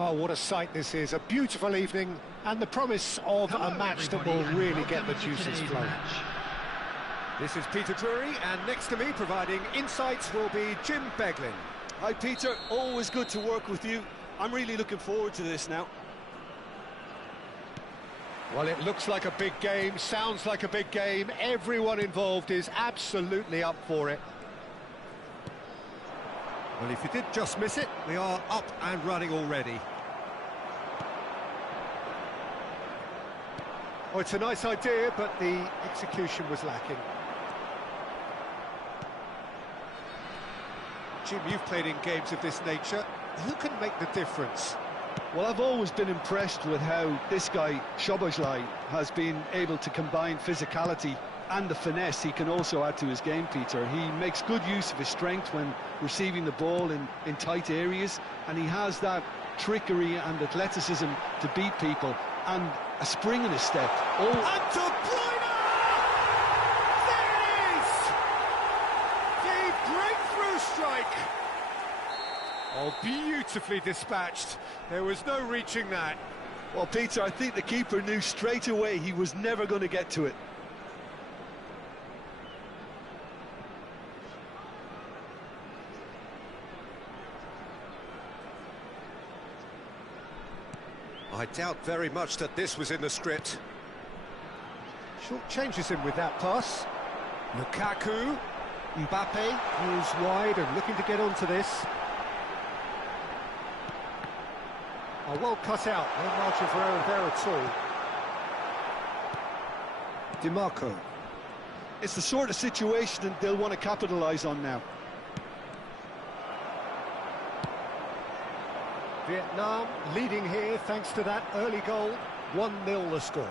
Well, what a sight this is. A beautiful evening and the promise of a match that will really get the juices flowing. This is Peter Drury, and next to me providing insights will be Jim Beglin. Hi Peter, always good to work with you. I'm really looking forward to this now. Well, it looks like a big game, sounds like a big game. Everyone involved is absolutely up for it. Well, if you did just miss it, we are up and running already. Oh, it's a nice idea, but the execution was lacking. Jim, you've played in games of this nature. Who can make the difference? Well, I've always been impressed with how this guy, Szoboszlai, has been able to combine physicality and the finesse he can also add to his game, Peter. He makes good use of his strength when receiving the ball in tight areas, and he has that trickery and athleticism to beat people, and a spring in his step. Oh, and De Bruyne! There it is! The breakthrough strike! Oh, beautifully dispatched. There was no reaching that. Well, Peter, I think the keeper knew straight away he was never going to get to it. I doubt very much that this was in the script. Short changes him with that pass. Lukaku. Mbappe is wide and looking to get onto this. Oh, well cut out. No margin for error there at all. DiMarco. It's the sort of situation that they'll want to capitalise on now. Vietnam leading here thanks to that early goal. 1-0 the score.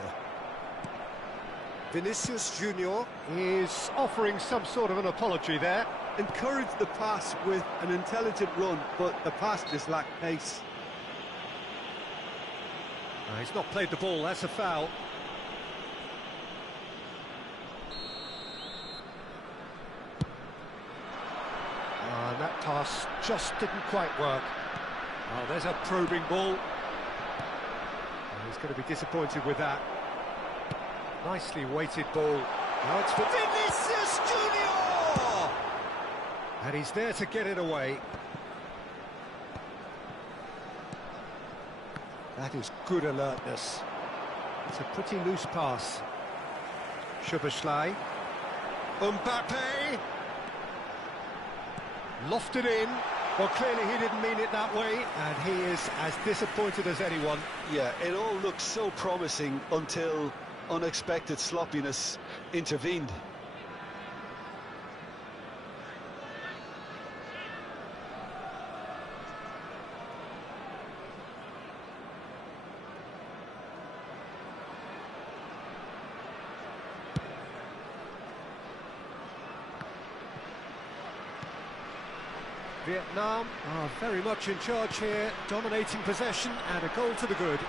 Vinicius Junior is offering some sort of an apology there. Encouraged the pass with an intelligent run, but the pass just lacked pace. He's not played the ball, that's a foul. And that pass just didn't quite work. Oh, there's a probing ball. He's going to be disappointed with that. Nicely weighted ball. Now it's for Vinicius Junior! And he's there to get it away. That is good alertness. It's a pretty loose pass. Szoboszlai. Mbappe! Lofted in. Well, clearly he didn't mean it that way, and he is as disappointed as anyone. Yeah, it all looked so promising until unexpected sloppiness intervened. Vietnam are very much in charge here, dominating possession and a goal to the good.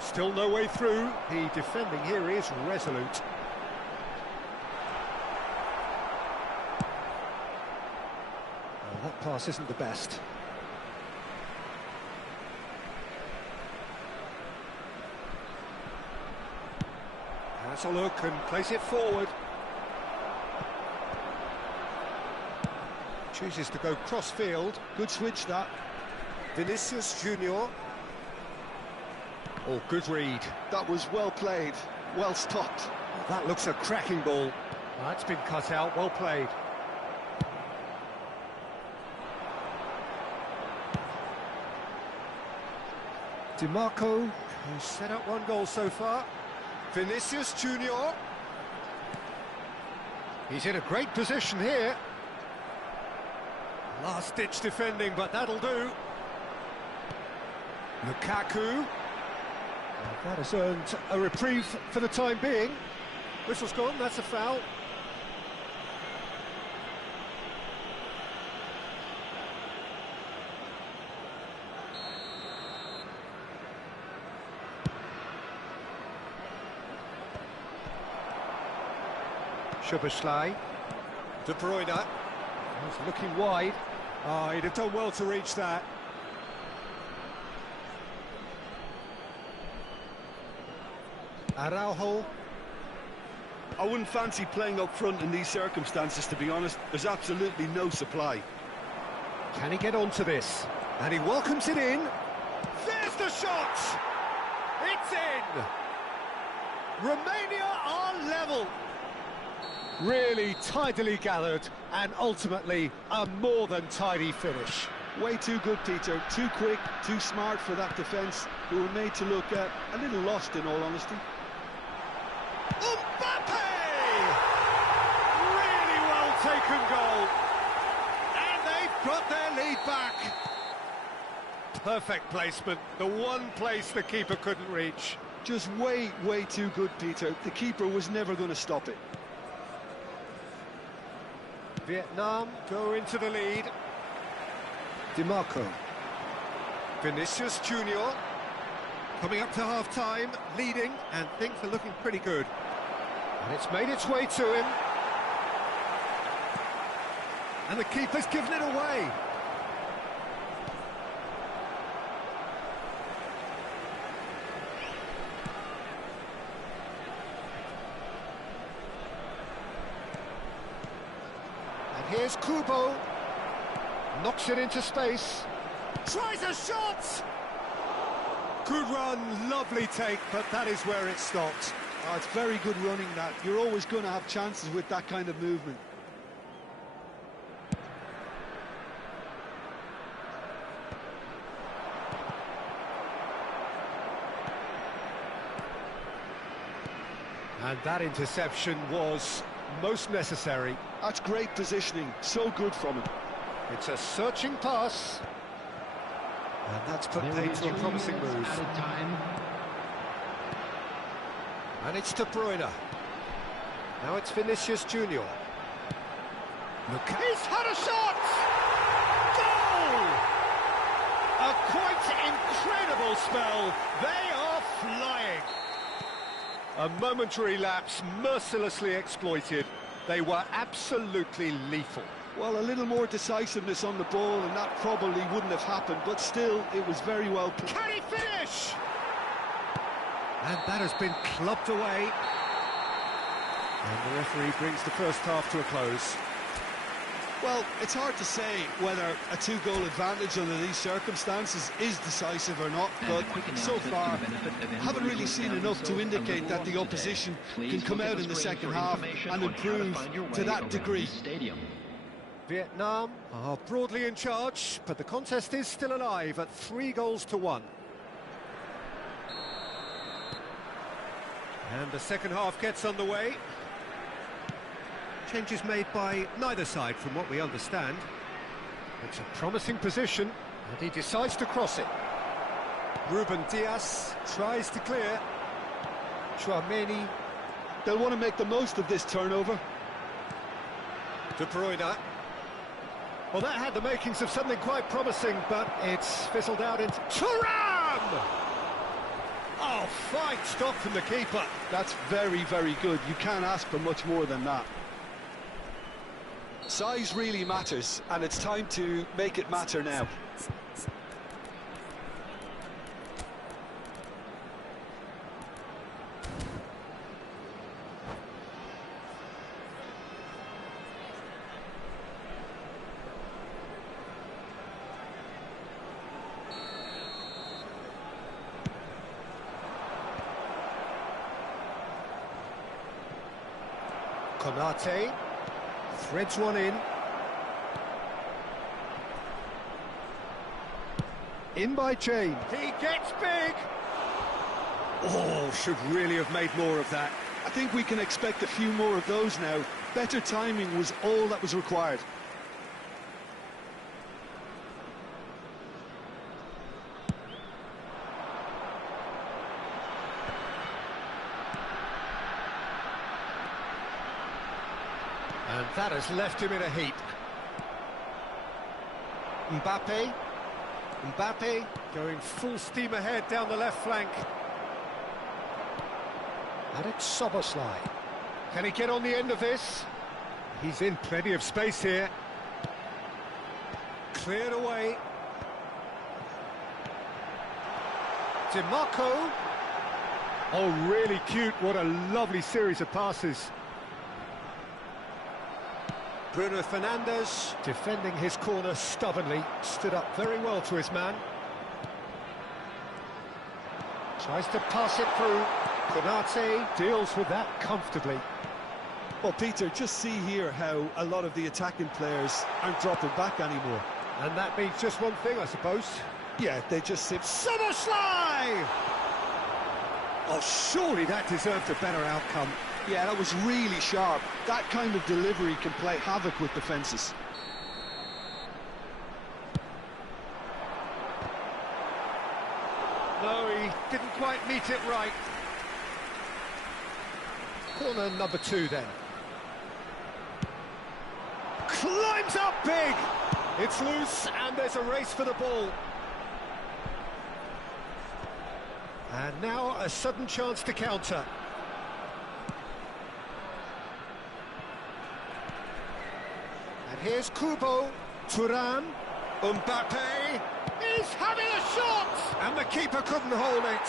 Still no way through. The defending here is resolute. Oh, that pass isn't the best. Has a look and plays it forward. Chooses to go cross-field. Good switch, that. Vinicius Junior. Oh, good read. That was well played, well stopped. Oh, that looks a cracking ball. That's been cut out, well played. DiMarco, who's set up one goal so far. Vinicius Junior. He's in a great position here. Last-ditch defending, but that'll do. Lukaku. Well, that has earned a reprieve for the time being. Whistle's gone, that's a foul. Szoboszlai. De Bruyne. He's looking wide. Oh, he'd have done well to reach that. Araujo. I wouldn't fancy playing up front in these circumstances, to be honest. There's absolutely no supply. Can he get onto this? And he welcomes it in. There's the shot! It's in! Romania are level. Really tidily gathered, and ultimately a more than tidy finish. Way too good, Peter. Too quick, too smart for that defence, who were made to look a little lost, in all honesty. Mbappe! Really well taken goal. And they've got their lead back. Perfect placement, the one place the keeper couldn't reach. Just way too good, Peter. The keeper was never going to stop it. Vietnam go into the lead. DiMarco. Vinicius Junior coming up to half-time, leading, and things are looking pretty good. And it's made its way to him. And the keeper's given it away. And here's Kubo. Knocks it into space. Tries a shot! Good run, lovely take, but that is where it stopped. Oh, it's very good running, that. You're always going to have chances with that kind of movement. And that interception was most necessary. That's great positioning, so good from him. It's a searching pass. And that's put paid to a promising move. And it's De Bruyne. Now it's Vinicius Junior. Look, he's had a shot! Goal! A quite incredible spell. They are flying. A momentary lapse mercilessly exploited. They were absolutely lethal. Well, a little more decisiveness on the ball and that probably wouldn't have happened, but still, it was very well played. Can he finish? And that has been clubbed away. And the referee brings the first half to a close. Well, it's hard to say whether a two-goal advantage under these circumstances is decisive or not, but so far, haven't really seen enough to indicate that the opposition can come out in the second half and improve to that degree. Vietnam are broadly in charge, but the contest is still alive at 3-1. And the second half gets underway. Changes made by neither side from what we understand. It's a promising position, and he decides to cross it. Ruben Dias tries to clear. Tchouaméni. They'll want to make the most of this turnover. De Bruyne. Well, that had the makings of something quite promising, but it's fizzled out into Thuram! Oh, fine stop from the keeper. That's very good. You can't ask for much more than that. Size really matters, and it's time to make it matter now. Konate threads one in by Chain. He gets big. Oh, should really have made more of that. I think we can expect a few more of those now. Better timing was all that was required. And that has left him in a heap. Mbappe going full steam ahead down the left flank. And it's Szoboszlai. Can he get on the end of this? He's in plenty of space here. Cleared away. DiMarco. Oh, really cute. What a lovely series of passes. Bruno Fernandes, defending his corner stubbornly, stood up very well to his man. Tries to pass it through. Konate deals with that comfortably. Well, Peter, just see here how a lot of the attacking players aren't dropping back anymore. And that means just one thing, I suppose. Yeah, they just sit. Szoboszlai! Oh, surely that deserved a better outcome. Yeah, that was really sharp. That kind of delivery can play havoc with defences. No, he didn't quite meet it right. Corner number 2 then. Climbs up big! It's loose and there's a race for the ball. And now a sudden chance to counter. And here's Kubo, Thuram, Mbappe. He's having a shot! And the keeper couldn't hold it.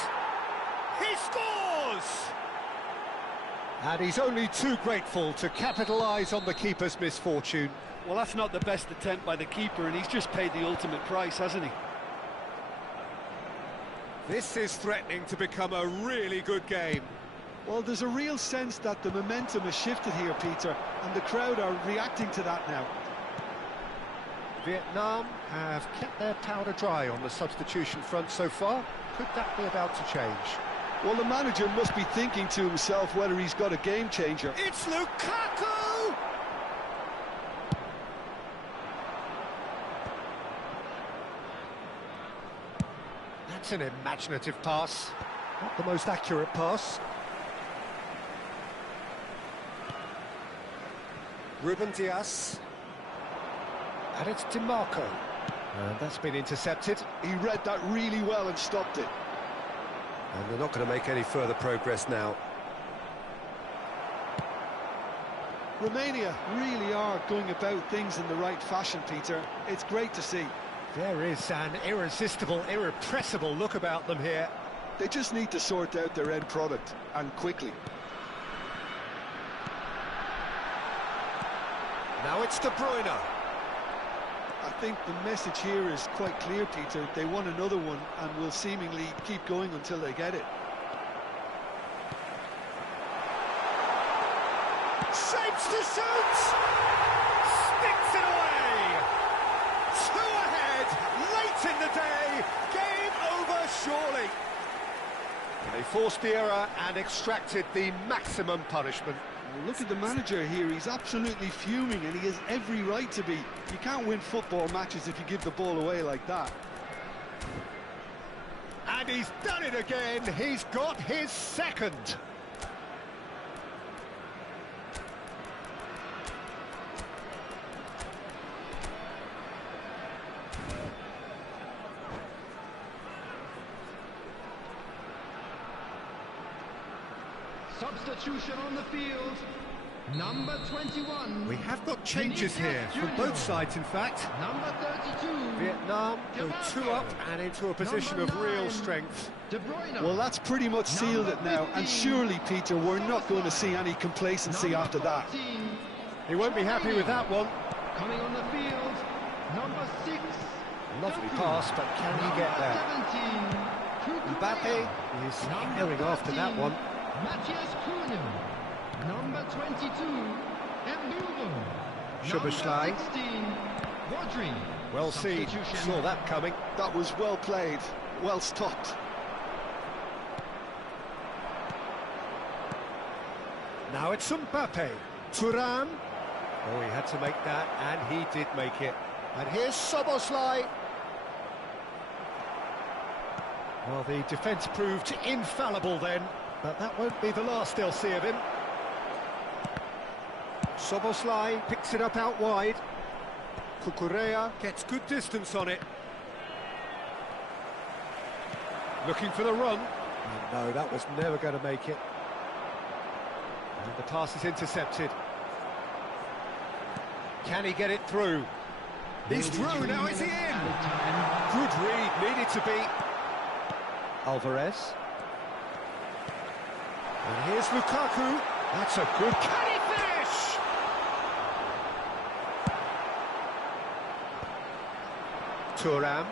He scores! And he's only too grateful to capitalise on the keeper's misfortune. Well, that's not the best attempt by the keeper, and he's just paid the ultimate price, hasn't he? This is threatening to become a really good game. Well, there's a real sense that the momentum has shifted here, Peter, and the crowd are reacting to that now. Vietnam have kept their powder dry on the substitution front so far. Could that be about to change? Well, the manager must be thinking to himself whether he's got a game changer. It's Lukaku! That's an imaginative pass. Not the most accurate pass. Ruben Dias. And it's DiMarco. And that's been intercepted. He read that really well and stopped it. And they're not going to make any further progress now. Romania really are going about things in the right fashion, Peter. It's great to see. There is an irresistible, irrepressible look about them here. They just need to sort out their end product, and quickly. Now it's De Bruyne. I think the message here is quite clear, Peter. They want another one and will seemingly keep going until they get it. Shapes to shoot! Sticks it away! 2 ahead, late in the day, game over surely. They forced the error and extracted the maximum punishment. Well, look at the manager here, he's absolutely fuming and he has every right to be. You can't win football matches if you give the ball away like that. And he's done it again, he's got his second. Substitution on the field, number 21. We have got changes here from both sides, in fact. Number 32. Vietnam go 2 up and into a position of real strength. De Bruyne. Well, that's pretty much sealed it now, and surely, Peter, we're not going to see any complacency after that. 14. He won't be happy with that one. Coming on the field, number 6. Lovely Doku. pass, but can he get there? 17. Mbappe is going after that one. Matthias Kuhn. Number 22. Mbumo. Szoboszlai. Number 16. Rodri. Well seen, Substitution. saw that coming. That was well played, well stopped. Now it's Mbappe. Thuram. Oh, he had to make that, and he did make it. And here's Szoboszlai. Well, the defence proved infallible then, but that won't be the last they'll see of him. Szoboszlai picks it up out wide. Cucurella gets good distance on it. Looking for the run. And no, that was never going to make it. And the pass is intercepted. Can he get it through? He's through, now is he in? Good read, needed to be. Alvarez. And here's Lukaku. That's a good... Can he finish? Thuram.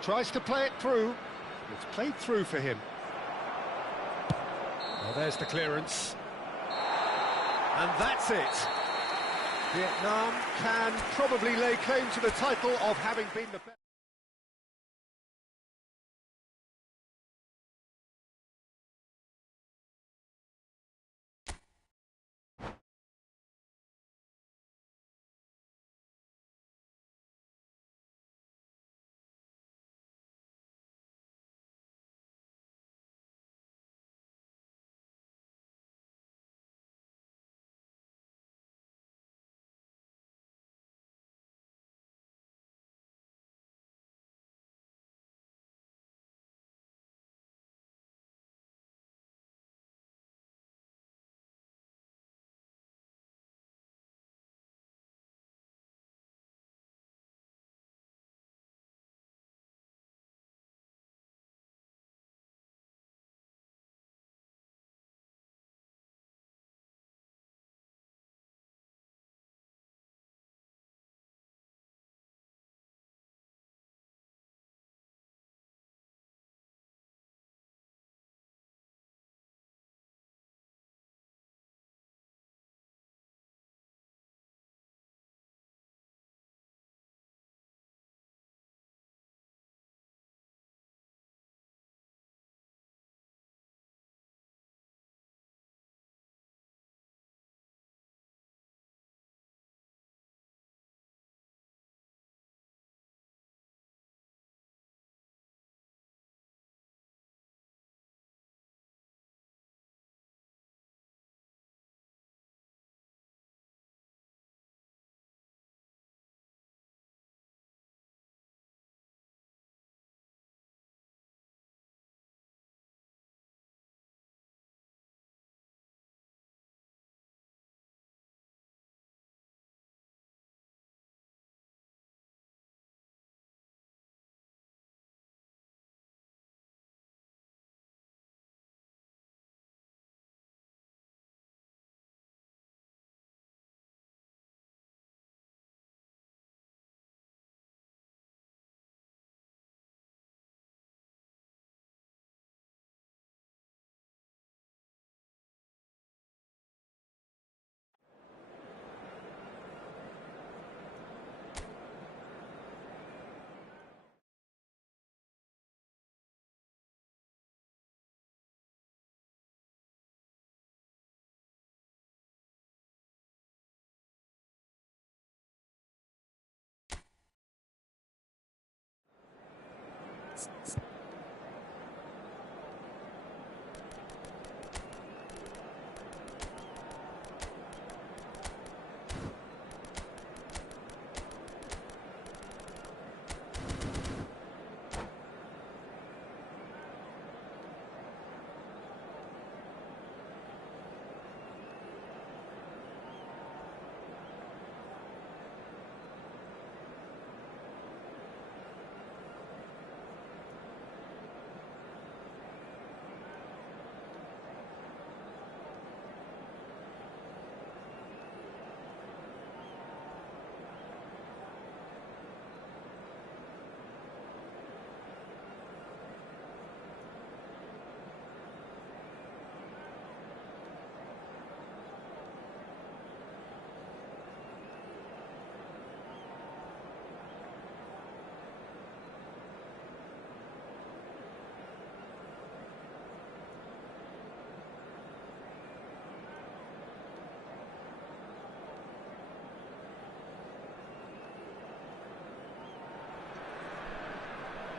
Tries to play it through. It's played through for him. Well, there's the clearance. And that's it. Vietnam can probably lay claim to the title of having been the best.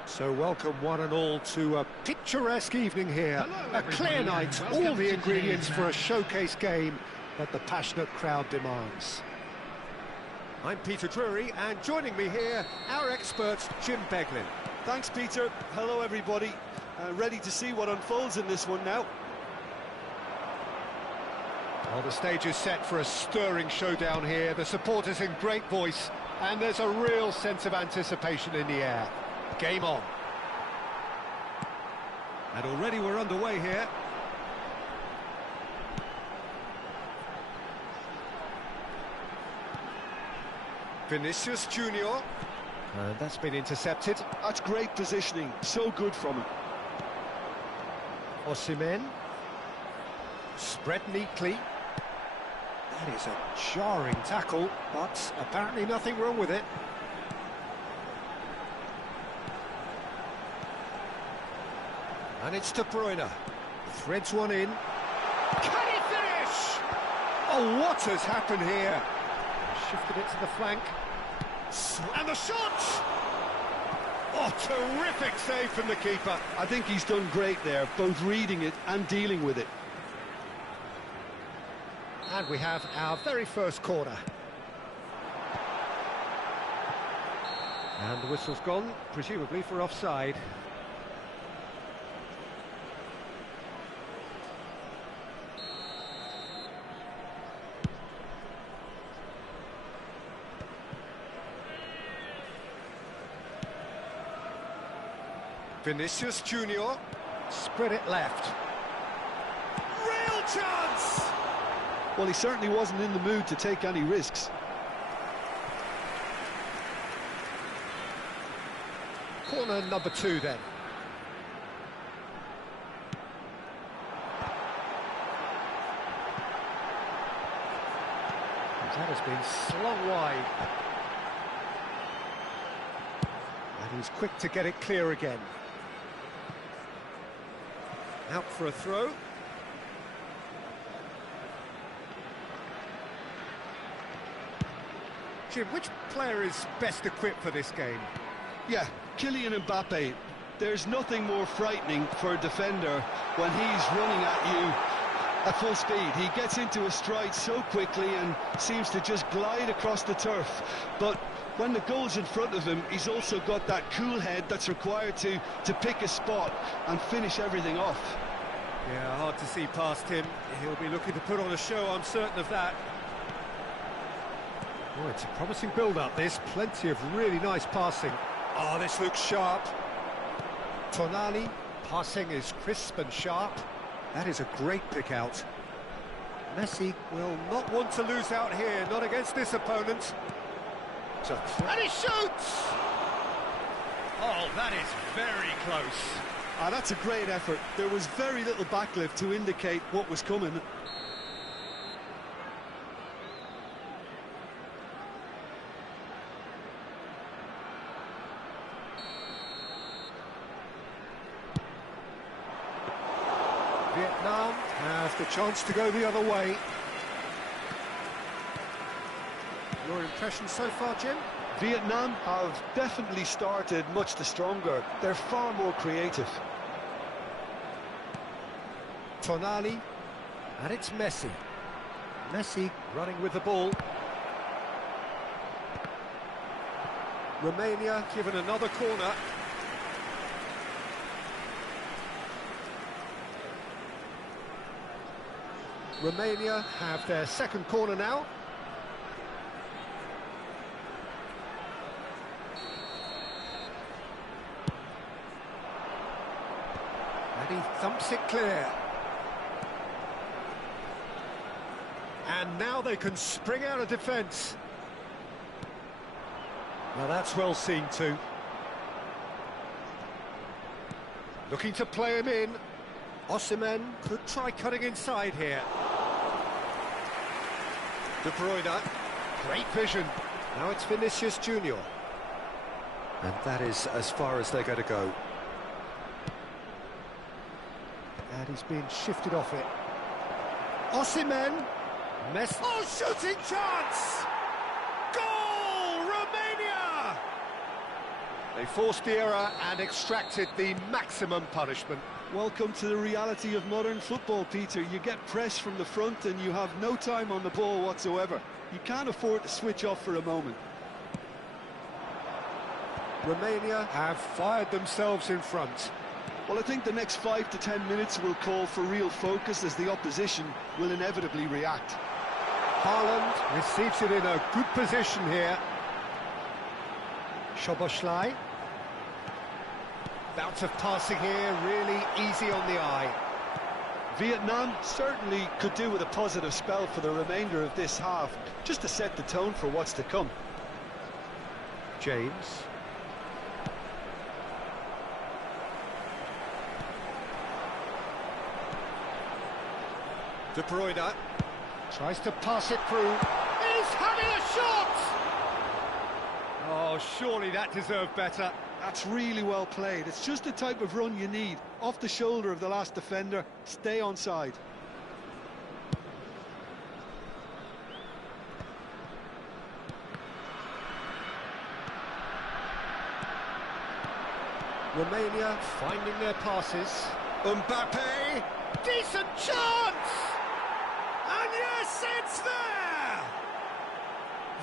So welcome one and all to a picturesque evening here. A clear night, all the ingredients for a showcase game that the passionate crowd demands. I'm Peter Drury, and joining me here, our expert, Jim Beglin. Thanks, Peter. Hello, everybody. Ready to see what unfolds in this one now. Well, the stage is set for a stirring showdown here. The supporters in great voice, and there's a real sense of anticipation in the air. Game on. And already we're underway here. Vinicius Junior. And that's been intercepted. That's great positioning, so good from him. Osimhen. Spread neatly. That is a jarring tackle, but apparently nothing wrong with it. And it's De Bruyne. Threads one in. Can he finish? Oh, what has happened here? Shifted it to the flank. And the shot! Oh, terrific save from the keeper. I think he's done great there, both reading it and dealing with it. And we have our very first corner. And the whistle's gone, presumably for offside. Vinicius Junior. Spread it left. Real chance! Well, he certainly wasn't in the mood to take any risks. Corner number 2 then. That has been slung wide. And he's quick to get it clear again. Out for a throw. Jim, which player is best equipped for this game? Yeah, Kylian Mbappe. There's nothing more frightening for a defender when he's running at you at full speed. He gets into a stride so quickly and seems to just glide across the turf. But when the goal's in front of him, he's also got that cool head that's required to pick a spot and finish everything off. Yeah, hard to see past him. He'll be looking to put on a show, I'm certain of that. Oh, it's a promising build-up, this. Plenty of really nice passing. Oh, this looks sharp. Tonali, passing is crisp and sharp. That is a great pick-out. Messi will not want to lose out here, not against this opponent. And he shoots! Oh, that is very close. Ah, that's a great effort. There was very little backlift to indicate what was coming. Vietnam has the chance to go the other way. Your impression so far, Jim? Vietnam have definitely started much the stronger. They're far more creative. Tonali, and it's Messi. Messi running with the ball. Romania given another corner. Romania have their second corner now. And he thumps it clear. And now they can spring out of defence. Now that's well seen too. Looking to play him in. Osimhen could try cutting inside here. De Bruyne, great vision. Now it's Vinicius Junior. And that is as far as they're going to go. And he's being shifted off it. Osimhen. Messi. Oh, shooting chance! Goal! Romania! They forced the error and extracted the maximum punishment. Welcome to the reality of modern football, Peter. You get press from the front and you have no time on the ball whatsoever. You can't afford to switch off for a moment. Romania have fired themselves in front. Well, I think the next 5 to 10 minutes will call for real focus as the opposition will inevitably react. Haaland receives it in a good position here. Szoboszlai. Bout of passing here, really easy on the eye. Vietnam certainly could do with a positive spell for the remainder of this half, just to set the tone for what's to come. James. De Bruyne tries to pass it through. He's having a shot! Oh, surely that deserved better. That's really well played. It's just the type of run you need. Off the shoulder of the last defender, stay onside. Romania finding their passes. Mbappe, decent chance! And yes, it's there!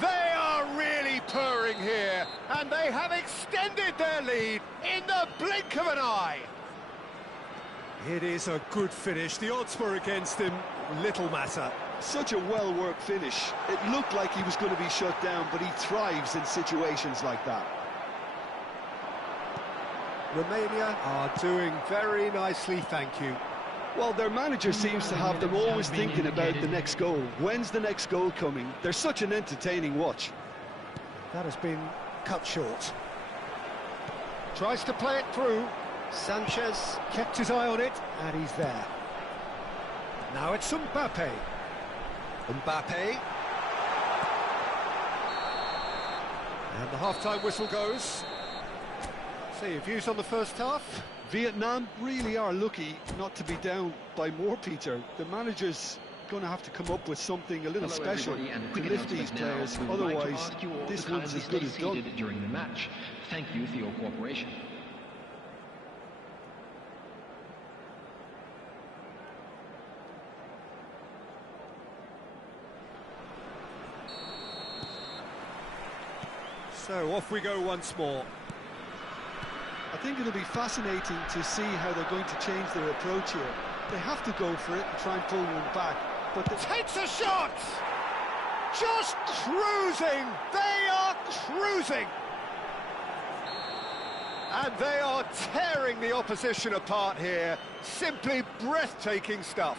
They are really purring here, and they have extended their lead in the blink of an eye. It is a good finish. The odds were against him, little matter. Such a well-worked finish. It looked like he was going to be shut down, but he thrives in situations like that. Romania are doing very nicely, thank you. Well, their manager seems to have them always thinking about the next goal. When's the next goal coming? They're such an entertaining watch. That has been cut short. Tries to play it through. Sanchez kept his eye on it, and he's there. Now it's Mbappe. Mbappe. And the half-time whistle goes. So your views on the first half? Vietnam really are lucky not to be down by more, Peter. The manager's going to have to come up with something a little special to lift these players. Otherwise, this one's as good as done. During the match. Thank you for your cooperation. So off we go once more. I think it'll be fascinating to see how they're going to change their approach here. They have to go for it and try and pull one back, but takes a shot! Just cruising! They are cruising! And they are tearing the opposition apart here. Simply breathtaking stuff.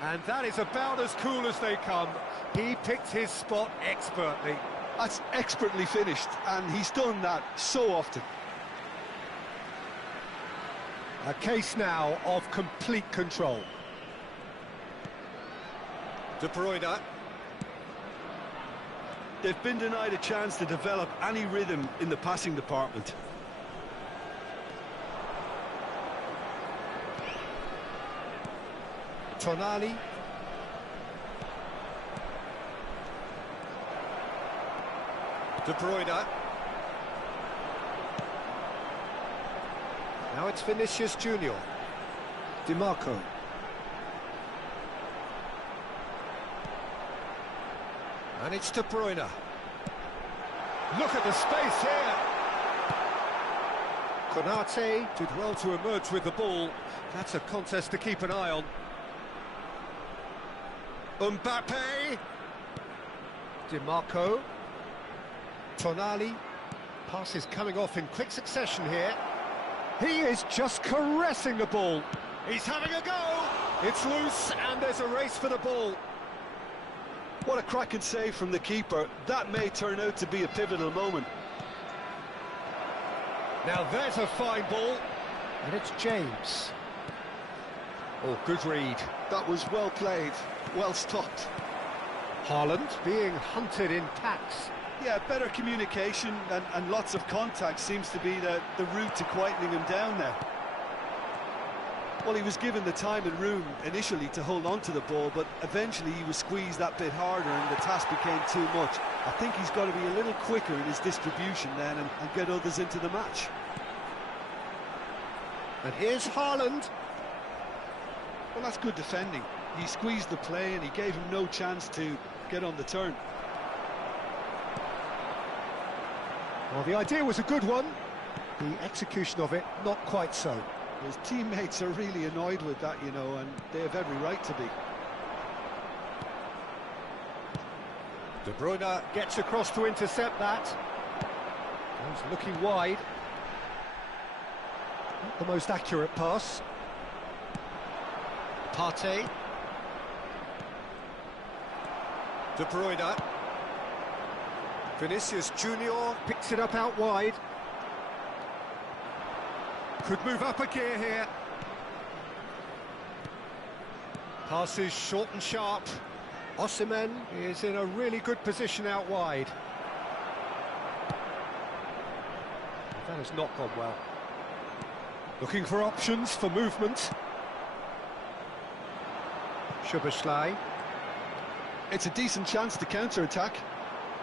And that is about as cool as they come. He picked his spot expertly. That's expertly finished, and he's done that so often. A case now of complete control. De Bruyne. They've been denied a chance to develop any rhythm in the passing department. Tonali. De Bruyne. Now it's Vinicius Junior. Di Marco. And it's De Bruyne. Look at the space here. Konate did well to emerge with the ball. That's a contest to keep an eye on. Mbappe. Di Marco. Tonali. Passes coming off in quick succession here. He is just caressing the ball. He's having a go. It's loose and there's a race for the ball. What a cracking save from the keeper. That may turn out to be a pivotal moment. Now there's a fine ball. And it's James. Oh, good read. That was well played, well stopped. Haaland being hunted in packs. Yeah, better communication and lots of contact seems to be the route to quietening him down there. Well, he was given the time and room initially to hold on to the ball, but eventually he was squeezed that bit harder and the task became too much. I think he's got to be a little quicker in his distribution then and get others into the match. And here's Haaland. Well, that's good defending. He squeezed the play and he gave him no chance to get on the turn. Well, the idea was a good one. The execution of it, not quite so. His teammates are really annoyed with that, you know, and they have every right to be. De Bruyne gets across to intercept that. He's looking wide. Not the most accurate pass. Partey. De Bruyne. Vinicius Junior picks it up out wide. Could move up a gear here. Passes short and sharp. Osimhen is in a really good position out wide. That has not gone well. Looking for options for movement. Szoboszlai. It's a decent chance to counter-attack.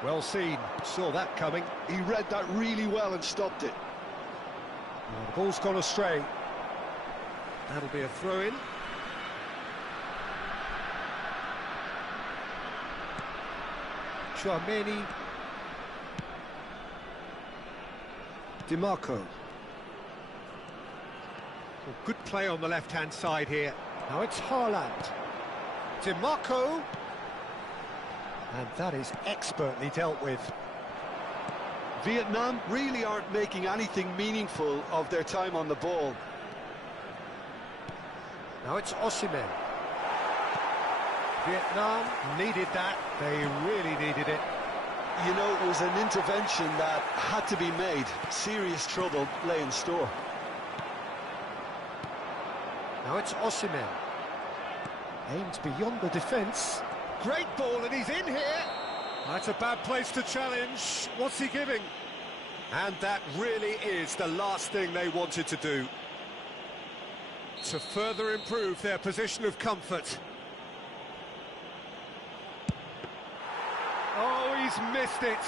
Well seen, saw that coming. He read that really well and stopped it. Well, the ball's gone astray. That'll be a throw-in. Tchouaméni. Dimarco. Well, good play on the left-hand side here. Now it's Haaland. Dimarco. And that is expertly dealt with. Vietnam really aren't making anything meaningful of their time on the ball. Now it's Osimhen. Vietnam needed that. They really needed it. You know, it was an intervention that had to be made. Serious trouble lay in store. Now it's Osimhen. Aimed beyond the defence. Great ball, and he's in here. That's a bad place to challenge. What's he giving? And that really is the last thing they wanted to do. To further improve their position of comfort. Oh, he's missed it.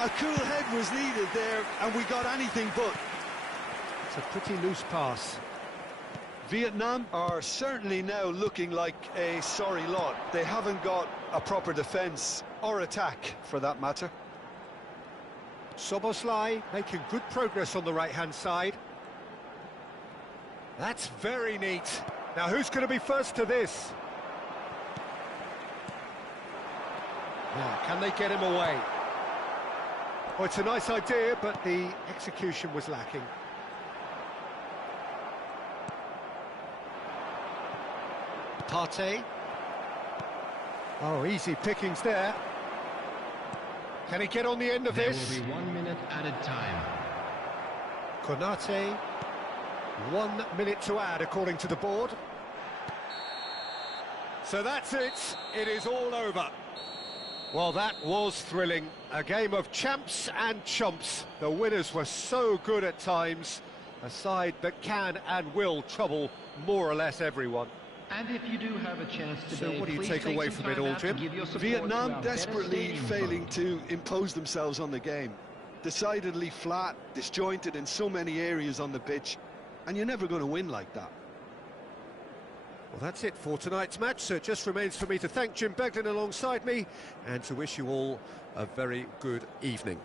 A cool head was needed there, and we got anything but. It's a pretty loose pass. Vietnam are certainly now looking like a sorry lot. They haven't got a proper defence, or attack, for that matter. Szoboszlai making good progress on the right-hand side. That's very neat. Now, who's going to be first to this? Now, can they get him away? Well, it's a nice idea, but the execution was lacking. Partey. Oh, easy pickings there. Can he get on the end of this? There will be 1 minute added time. Konate. 1 minute to add, according to the board. So that's it. It is all over. Well, that was thrilling. A game of champs and chumps. The winners were so good at times. A side that can and will trouble more or less everyone. And if you do have a chance today, So what do you please take away some from it time all, out to Jim? give your support to Vietnam our better desperately stadium failing fund. to impose themselves on the game. Decidedly flat, disjointed in so many areas on the pitch, and you're never going to win like that. Well, that's it for tonight's match, so it just remains for me to thank Jim Beglin alongside me and to wish you all a very good evening.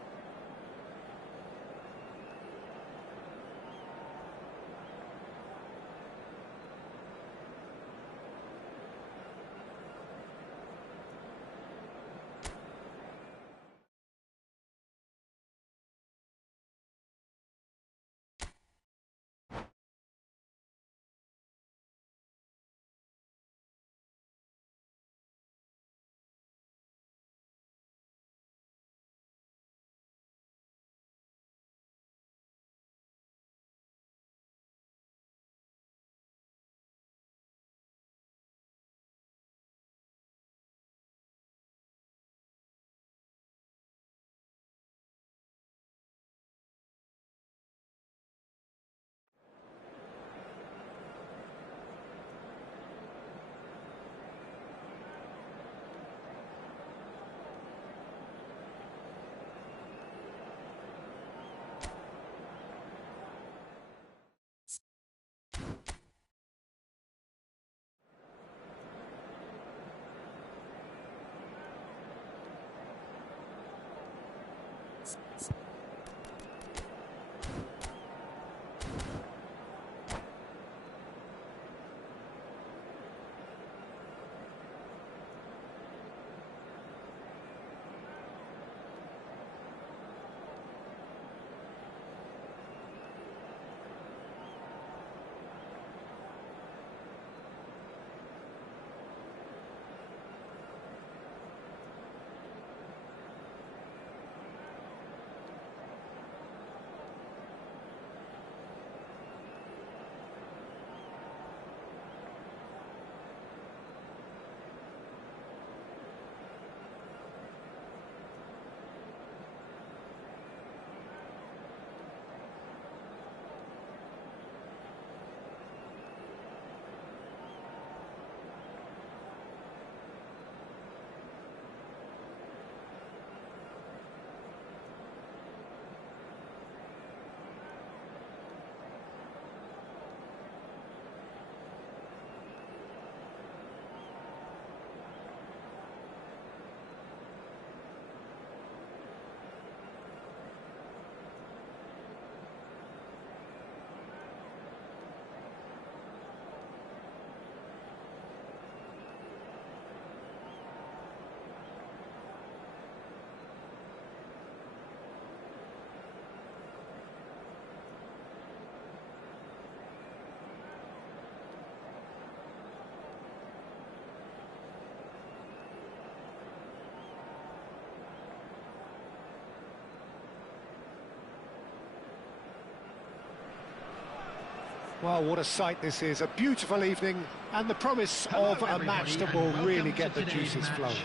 Well, what a sight this is. A beautiful evening and the promise Hello, of a match that will everybody, really and get the welcome to juices today's flowing. match.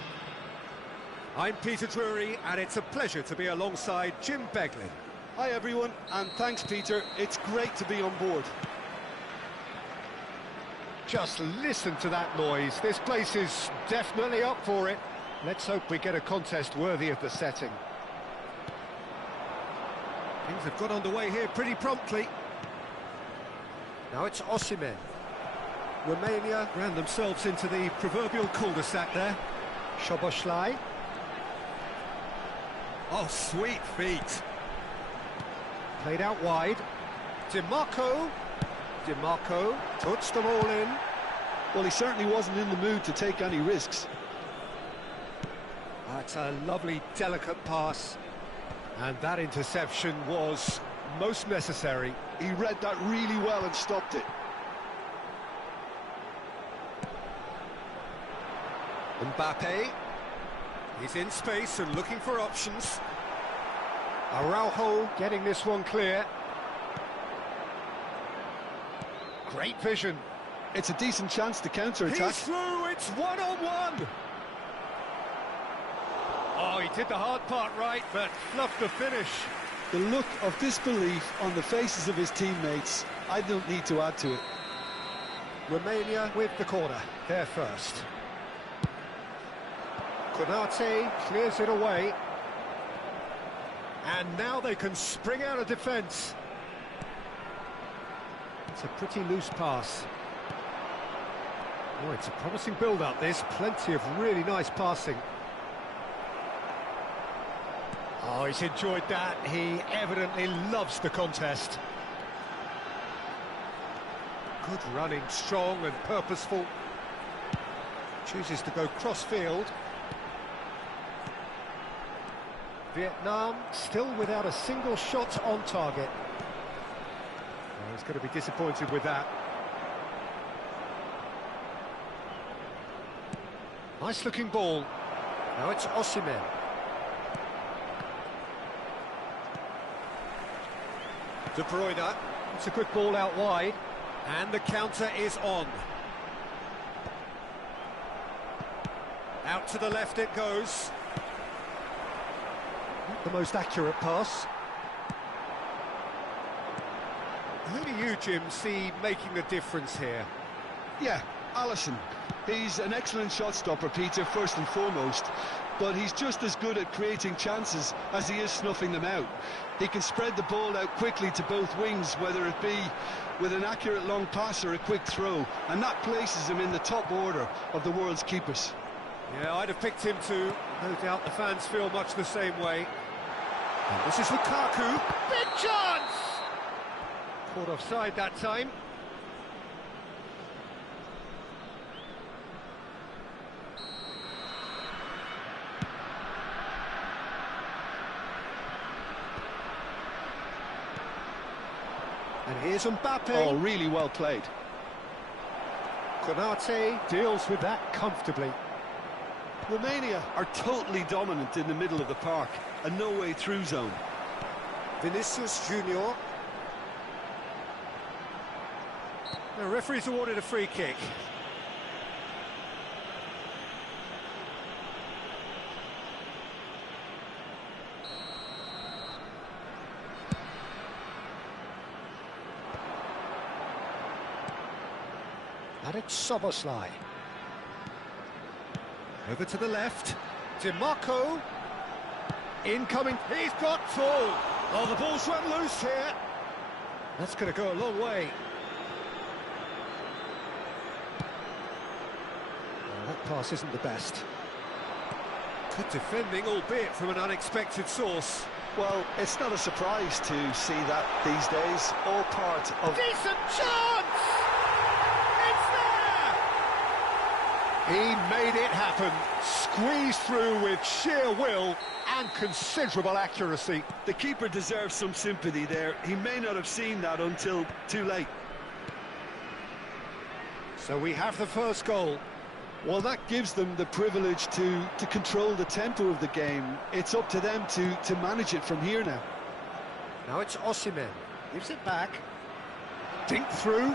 I'm Peter Drury, and it's a pleasure to be alongside Jim Beglin. Hi everyone, and thanks Peter. It's great to be on board. Just listen to that noise. This place is definitely up for it. Let's hope we get a contest worthy of the setting. Things have got underway here pretty promptly. Now it's Osimhen. Romania ran themselves into the proverbial cul-de-sac there. Szoboszlai. Oh, sweet feet. Played out wide. DiMarco. DiMarco puts them all in. Well, he certainly wasn't in the mood to take any risks. That's a lovely, delicate pass. And that interception was most necessary. He read that really well and stopped it. Mbappe. He's in space and looking for options. Araujo getting this one clear. Great vision. It's a decent chance to counter-attack. He's through, it's one-on-one. Oh, he did the hard part right, but fluffed the finish. The look of disbelief on the faces of his teammates, I don't need to add to it. Romania with the corner, there first. Konate clears it away. And now they can spring out of defence. It's a pretty loose pass. Oh, it's a promising build-up, this. Plenty of really nice passing. Oh, he's enjoyed that. He evidently loves the contest. Good running, strong and purposeful. Chooses to go cross-field. Vietnam still without a single shot on target. Oh, he's going to be disappointed with that. Nice looking ball. Now it's Osimhen. De Bruyne. It's a good ball out wide. And the counter is on. Out to the left it goes. Not the most accurate pass. Who do you, Jim, see making the difference here? Yeah, Alisson. He's an excellent shot stopper, Peter, first and foremost, but he's just as good at creating chances as he is snuffing them out. He can spread the ball out quickly to both wings, whether it be with an accurate long pass or a quick throw, and that places him in the top order of the world's keepers. Yeah, I'd have picked him too. No doubt the fans feel much the same way. And this is Lukaku. Big chance! Caught offside that time. And here's Mbappe. Oh, really well played. Konate deals with that comfortably. Romania are totally dominant in the middle of the park, a no-way through zone. Vinicius Junior. The referee's awarded a free kick. And it's Szoboszlai. Over to the left. DiMarco. Incoming. He's got full. Oh, the ball's run loose here. That's going to go a long way. Oh, that pass isn't the best. Good defending, albeit from an unexpected source. Well, it's not a surprise to see that these days, all part of... Decent chance! It's there! He made it happen. Squeezed through with sheer will and considerable accuracy. The keeper deserves some sympathy there. He may not have seen that until too late. So we have the first goal. Well, that gives them the privilege to control the tempo of the game. It's up to them to manage it from here now. Now it's Osimhen. Gives it back. Dink through.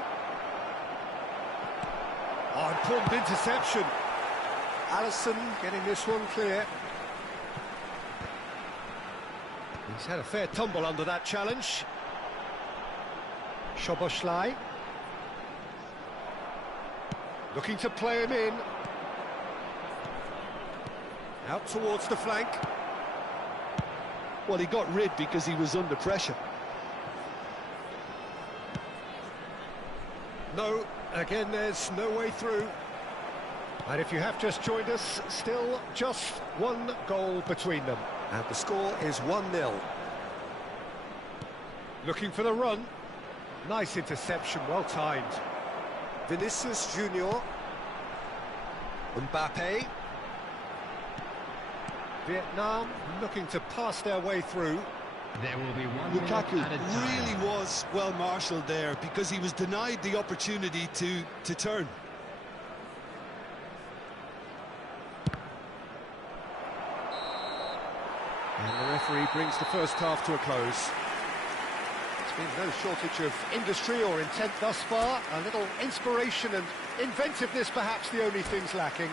Oh, important interception. Alisson getting this one clear. He's had a fair tumble under that challenge. Szoboszlai. Looking to play him in. Out towards the flank. Well, he got rid because he was under pressure. No, again, there's no way through. And if you have just joined us, still just one goal between them. And the score is 1-0. Looking for the run. Nice interception, well timed. Vinicius Junior. Mbappe. Vietnam looking to pass their way through. There will be 1 Lukaku minute added time. really was well marshalled there because he was denied the opportunity to turn. And the referee brings the first half to a close. There's been no shortage of industry or intent thus far. A little inspiration and inventiveness, perhaps the only things lacking.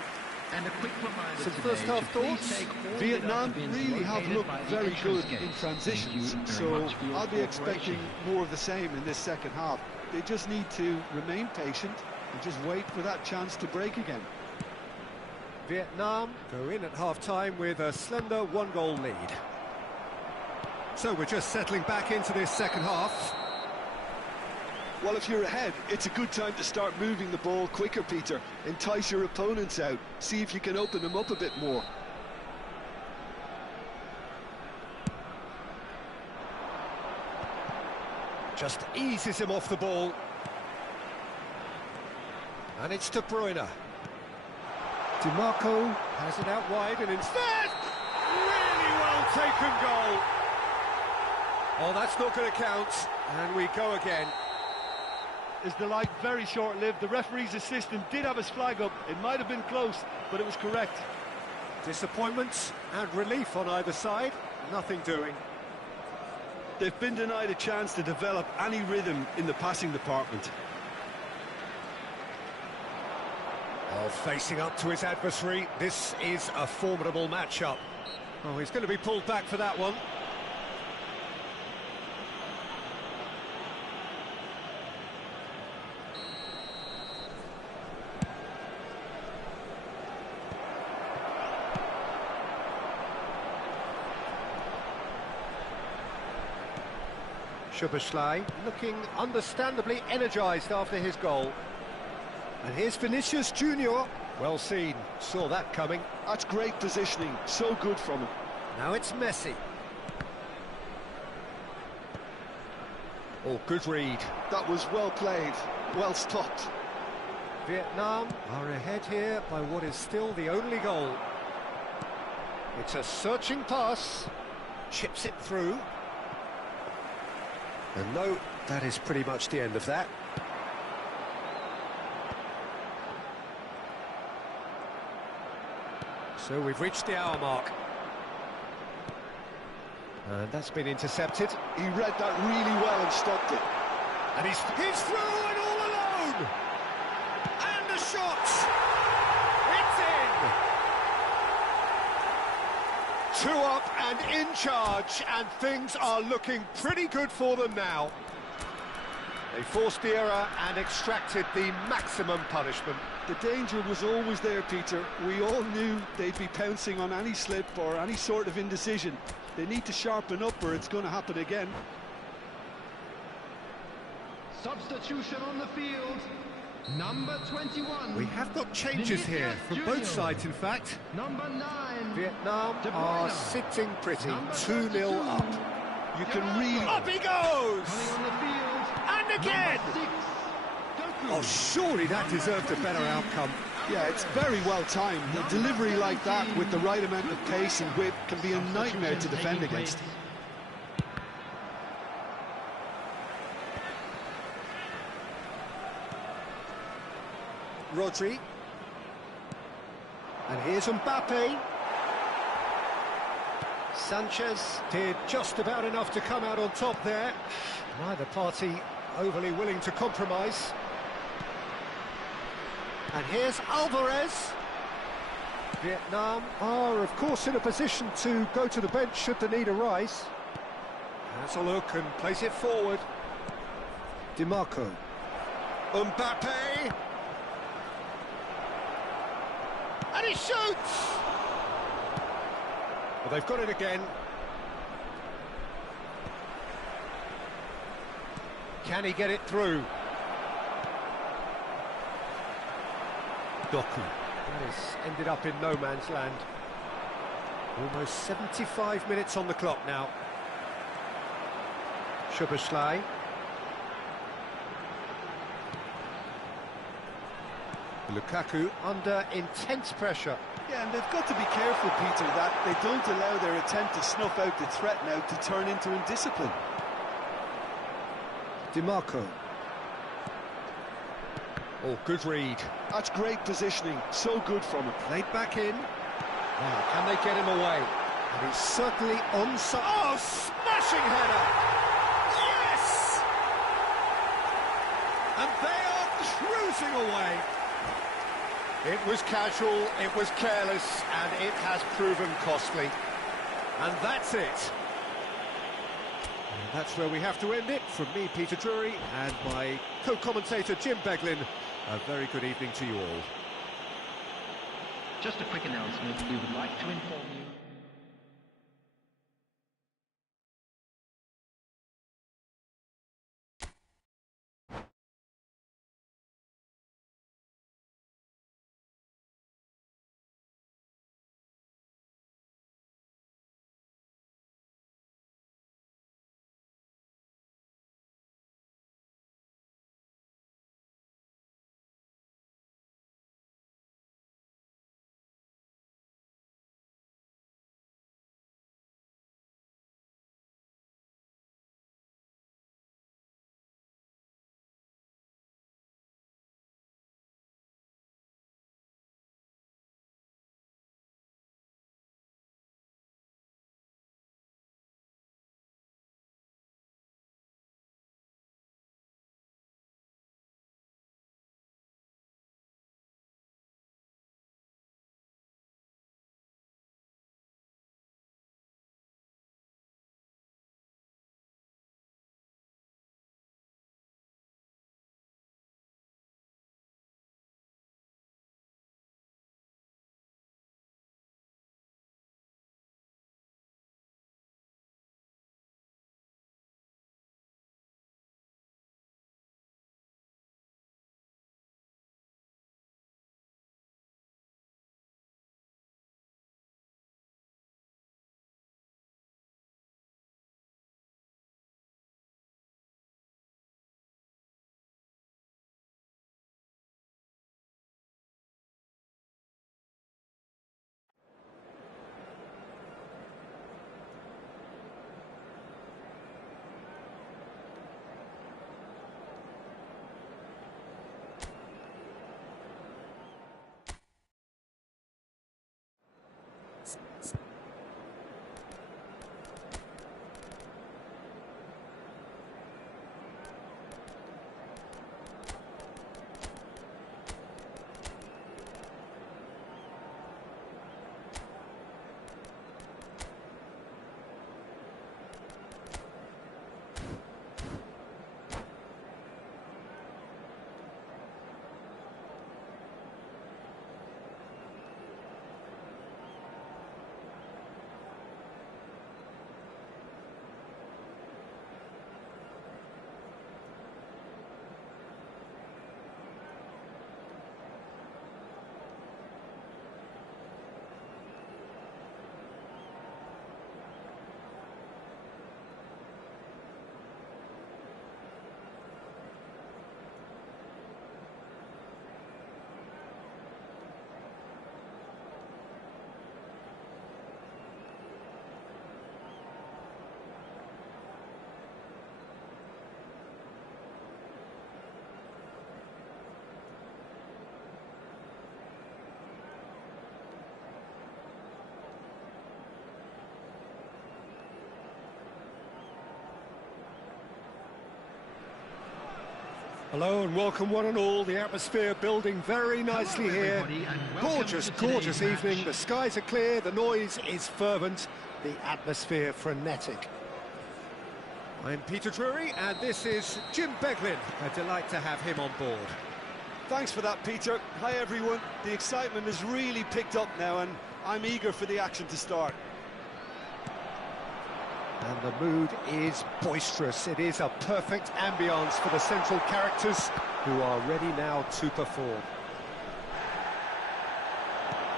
And a quick reminder Some today first half to please thoughts? take all Vietnam the dustbins really have located looked by the very entrance good in gates. transitions, Thank you so very much for your I'll be expecting cooperation. more of the same in this second half. They just need to remain patient and just wait for that chance to break again. Vietnam go in at half-time with a slender one-goal lead. So we're just settling back into this second half. Well, if you're ahead, it's a good time to start moving the ball quicker, Peter. Entice your opponents out. See if you can open them up a bit more. Just eases him off the ball. And it's De Bruyne. DiMarco has it out wide and instead, really well taken goal. Oh, that's not going to count. And we go again. Is the light very short-lived? The referee's assistant did have his flag up. It might have been close, but it was correct. Disappointment and relief on either side. Nothing doing. They've been denied a chance to develop any rhythm in the passing department. Oh, facing up to his adversary. This is a formidable matchup. Oh, he's going to be pulled back for that one. Szoboszlai looking understandably energised after his goal. And here's Vinicius Junior. Well seen, saw that coming. That's great positioning, so good from him. Now it's Messi. Oh, good read. That was well played, well stopped. Vietnam are ahead here by what is still the only goal. It's a searching pass, chips it through. And no, that is pretty much the end of that. So we've reached the hour mark. And that's been intercepted. He read that really well and stopped it. And he's through and all alone! And the shot! It's in! 2 up and in charge, and things are looking pretty good for them now. They forced the error and extracted the maximum punishment. The danger was always there, Peter. We all knew they'd be pouncing on any slip or any sort of indecision. They need to sharpen up or it's going to happen again. Substitution on the field. Number 21. We have got changes here from both sides, in fact. Number 9. Vietnam De Bruyne. are sitting pretty, Number 2-0 32. up. You can really... Up he goes! Coming on the field. And again! Number 6. Doku. Oh, surely that deserved a better outcome. Yeah, it's very well timed. The delivery like that with the right amount of pace and whip can be a nightmare to defend against. Rodri. And here's Mbappe. Sanchez did just about enough to come out on top there. Neither party overly willing to compromise. And here's Alvarez. Vietnam are, of course, in a position to go to the bench should the need arise. Has a look and plays it forward. DiMarco. Mbappe. And he shoots! Well, they've got it again. Can he get it through? Doku. That has ended up in no man's land. Almost 75 minutes on the clock now. Szoboszlai. Lukaku under intense pressure. Yeah, and they've got to be careful, Peter, that they don't allow their attempt to snuff out the threat now to turn into indiscipline. DiMarco. Oh, good read. That's great positioning, so good from him. Played back in. Now, can they get him away? And he's certainly onside. Oh, smashing header! Yes! And they are cruising away. It was casual, it was careless, and it has proven costly. And that's it. And that's where we have to end it. From me, Peter Drury, and my co-commentator, Jim Beglin, a very good evening to you all. Just a quick announcement. We would like to inform you Hello and welcome one and all. The atmosphere building very nicely here. Gorgeous, gorgeous evening. The skies are clear, the noise is fervent, the atmosphere frenetic. I'm Peter Drury and this is Jim Beglin. A delight to have him on board. Thanks for that, Peter. Hi, everyone. The excitement has really picked up now, and I'm eager for the action to start. And the mood is boisterous. It is a perfect ambience for the central characters who are ready now to perform.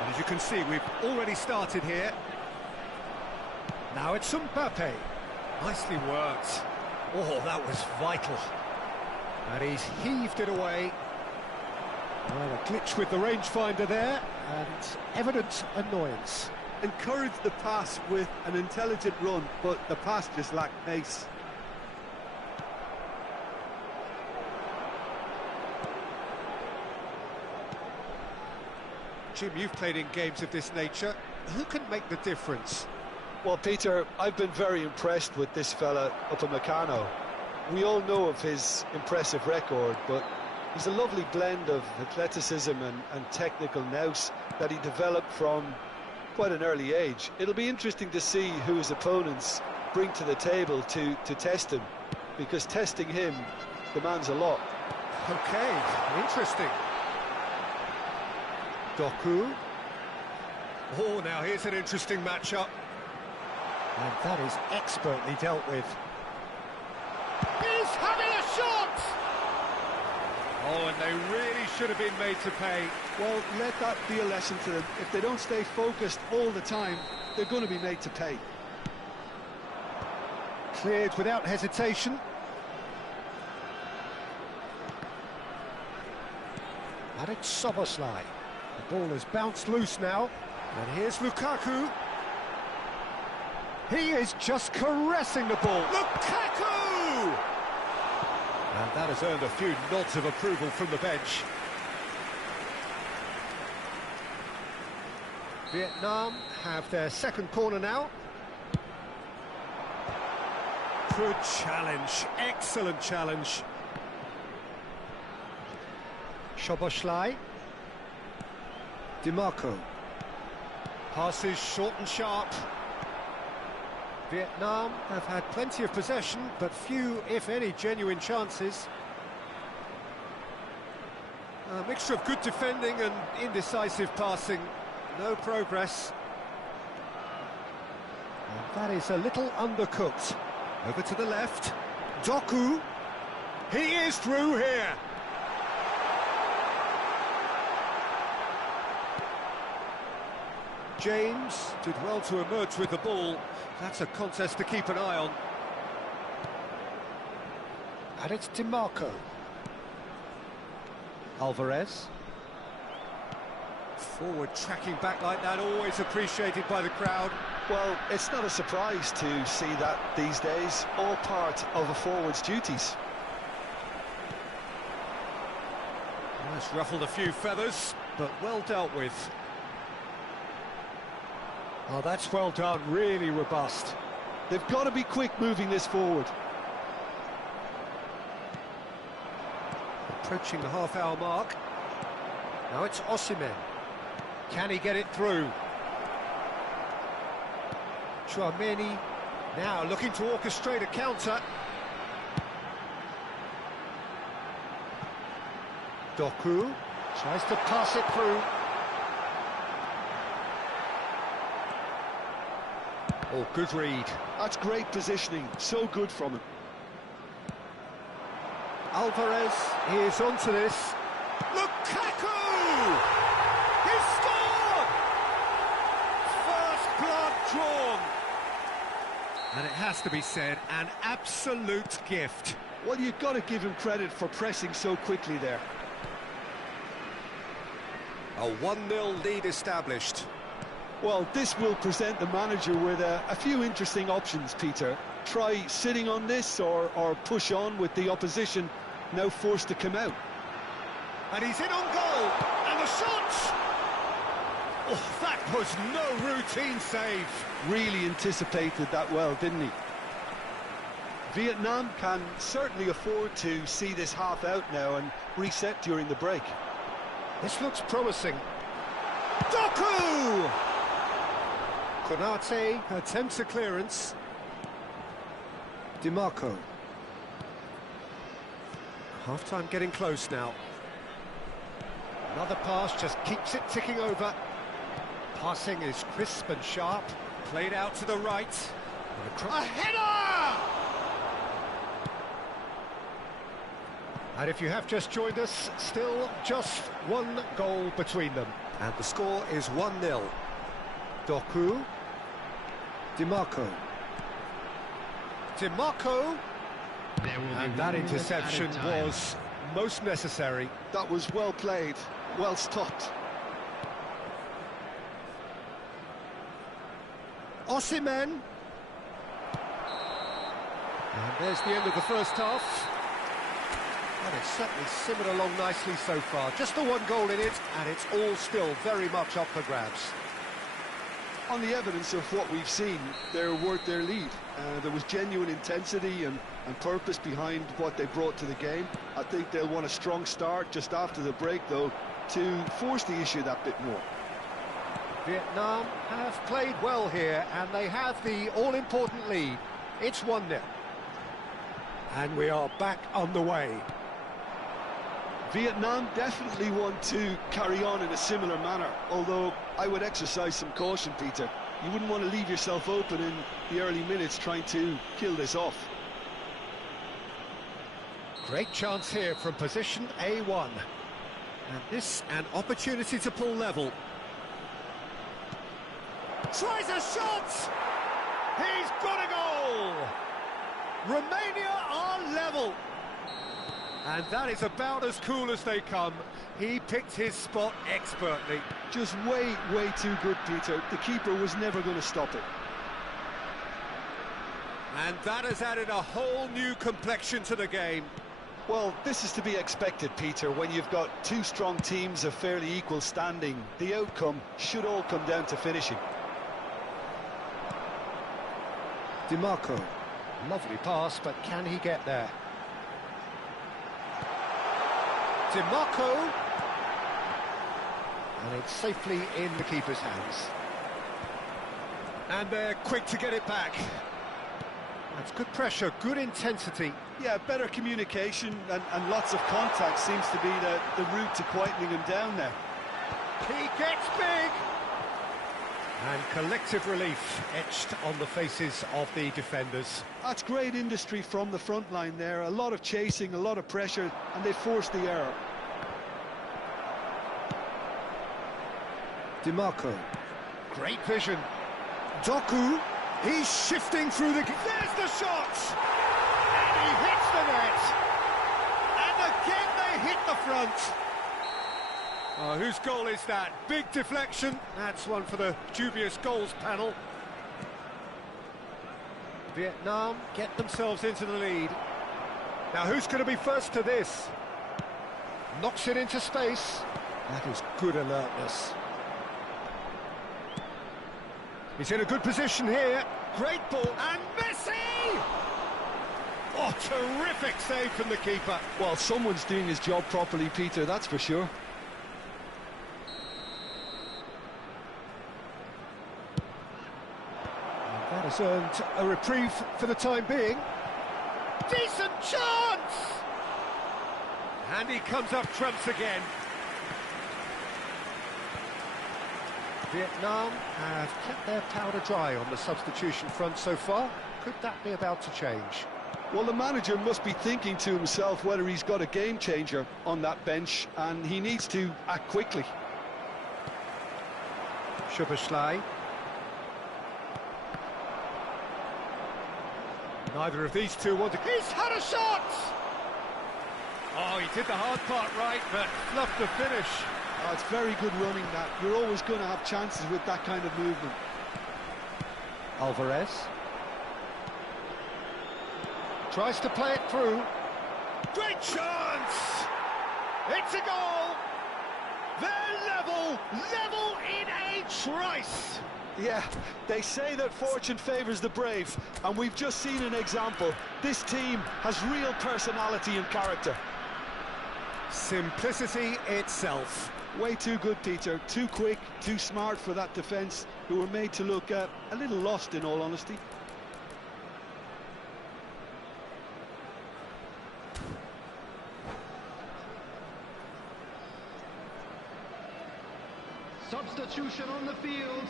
And as you can see, we've already started here. Now it's Mbappe. Nicely worked. Oh, that was vital. And he's heaved it away. Well, a glitch with the rangefinder there, and evident annoyance. Encouraged the pass with an intelligent run, but the pass just lacked pace. Jim, you've played in games of this nature. Who can make the difference? Well, Peter, I've been very impressed with this fella Upamecano. We all know of his impressive record, but he's a lovely blend of athleticism and technical nous that he developed from quite an early age. It'll be interesting to see who his opponents bring to the table to test him, because testing him demands a lot. Okay, interesting. Doku. Oh, now here's an interesting matchup. And that is expertly dealt with. He's having a shot! Oh, and they really should have been made to pay. Well, let that be a lesson to them. If they don't stay focused all the time, they're going to be made to pay. Cleared without hesitation. And it's Szoboszlai. The ball has bounced loose now. And here's Lukaku. He is just caressing the ball. Lukaku! And that has earned a few nods of approval from the bench. Vietnam have their second corner now. Good challenge, excellent challenge. Szoboszlai. DiMarco. Passes short and sharp. Vietnam have had plenty of possession, but few, if any, genuine chances. A mixture of good defending and indecisive passing. No progress. And that is a little undercooked. Over to the left. Doku. He is through here. James did well to emerge with the ball. That's a contest to keep an eye on. And it's DiMarco. Alvarez. Forward tracking back like that, always appreciated by the crowd. Well, it's not a surprise to see that these days, all part of a forward's duties. Well, it's ruffled a few feathers, but well dealt with. Oh, that's well done, really robust. They've got to be quick moving this forward. Approaching the half-hour mark. Now it's Osimhen. Can he get it through? Tchouaméni now looking to orchestrate a counter. Doku tries to pass it through. Oh, good read. That's great positioning, so good from him. Alvarez is onto this. Lukaku! He scored! First blood drawn. And it has to be said, an absolute gift. Well, you've got to give him credit for pressing so quickly there. A 1-0 lead established. Well, this will present the manager with a few interesting options, Peter. Try sitting on this or push on with the opposition now forced to come out. And he's in on goal, and the shot! Oh, that was no routine save. Really anticipated that well, didn't he? Vietnam can certainly afford to see this half out now and reset during the break. This looks promising. Doku! Konate attempts a clearance. DiMarco. Half-time getting close now. Another pass just keeps it ticking over. Passing is crisp and sharp. Played out to the right. A header! And if you have just joined us, still just one goal between them. And the score is 1-0. Doku. DiMarco. DiMarco. And that interception was most necessary. That was well played, well stopped. Osimhen. And there's the end of the first half. And it's certainly simmered along nicely so far. Just the one goal in it, and it's all still very much up for grabs. On the evidence of what we've seen, they're worth their lead. There was genuine intensity and purpose behind what they brought to the game. I think they'll want a strong start just after the break, though, to force the issue that bit more. Vietnam have played well here, and they have the all-important lead. It's 1-0. And we are back on the way. Vietnam definitely want to carry on in a similar manner, although I would exercise some caution, Peter. You wouldn't want to leave yourself open in the early minutes trying to kill this off. Great chance here from position A1. And this an opportunity to pull level. Tries a shot! He's got a goal! Romania are level. And that is about as cool as they come. He picked his spot expertly. Just way too good, Peter. The keeper was never going to stop it. And that has added a whole new complexion to the game. Well, this is to be expected, Peter, when you've got two strong teams of fairly equal standing. The outcome should all come down to finishing. DiMarco. Lovely pass, but can he get there? DiMarco. And it's safely in the keeper's hands. And they're quick to get it back. That's good pressure, good intensity. Yeah, better communication and lots of contact seems to be the route to quietening him down there. He gets big! And collective relief etched on the faces of the defenders. That's great industry from the front line there. A lot of chasing, a lot of pressure, and they forced the error. DiMarco. Great vision. Doku. He's shifting through the... There's the shot! And he hits the net! And again they hit the front! Oh, whose goal is that? Big deflection. That's one for the dubious goals panel. Vietnam get themselves into the lead. Now who's going to be first to this? Knocks it into space. That is good alertness. He's in a good position here. Great ball. And Messi! Oh, terrific save from the keeper. Well, someone's doing his job properly, Peter, that's for sure. That has earned a reprieve for the time being. Decent chance! And he comes up trumps again. Vietnam have kept their powder dry on the substitution front so far. Could that be about to change? Well, the manager must be thinking to himself whether he's got a game changer on that bench, and he needs to act quickly. Szoboszlai. Neither of these two want to... He's had a shot! Oh, he did the hard part right, but fluffed the finish. Oh, it's very good running, that. You're always going to have chances with that kind of movement. Alvarez. Tries to play it through. Great chance! It's a goal! They're level in a trice! Yeah, they say that fortune favours the brave, and we've just seen an example. This team has real personality and character. Simplicity itself. Way too good, Peter. Too quick, too smart for that defence, who were made to look a little lost, in all honesty. Substitution on the field.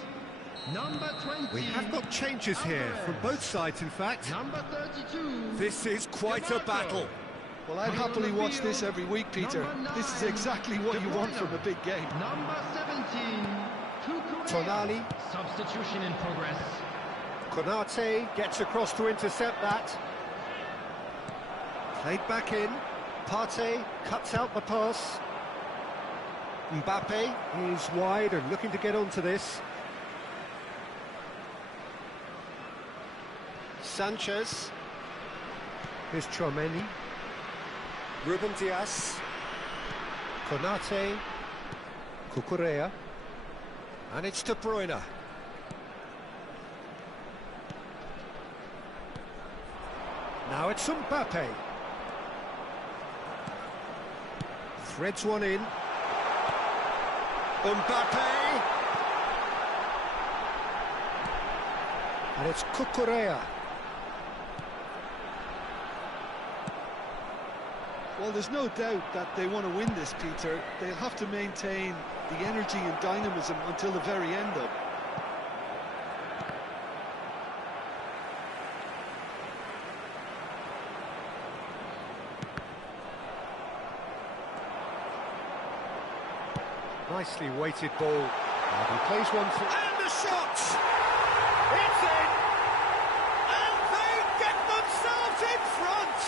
Number 20. We have got changes here from both sides, in fact. Number 32. This is quite a battle. Well, I'd happily watch this every week, Peter. This is exactly what you want from a big game. Number 17. Tonali. Substitution in progress. Konate gets across to intercept that. Played back in. Partey cuts out the pass. Mbappe is wide and looking to get onto this. Sanchez. Here's Tchouaméni. Ruben Dias. Konate. Cucurella. And it's De Bruyne. Now it's Mbappe. Threads one in. Mbappe! And it's Cucurella. Well, there's no doubt that they want to win this, Peter. They'll have to maintain the energy and dynamism until the very end, though. Nicely weighted ball. And he plays one for... And the shot! It's in! And they get themselves in front!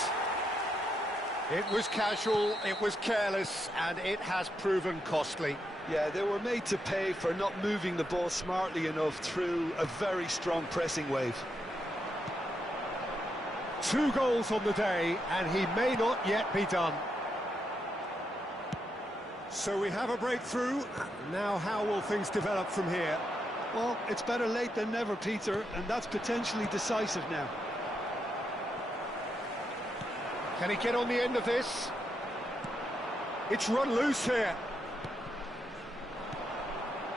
It was casual, it was careless, and it has proven costly. Yeah, they were made to pay for not moving the ball smartly enough through a very strong pressing wave. 2 goals on the day, and he may not yet be done. So we have a breakthrough. Now how will things develop from here? Well, it's better late than never, Peter, and that's potentially decisive now. Can he get on the end of this? It's run loose here.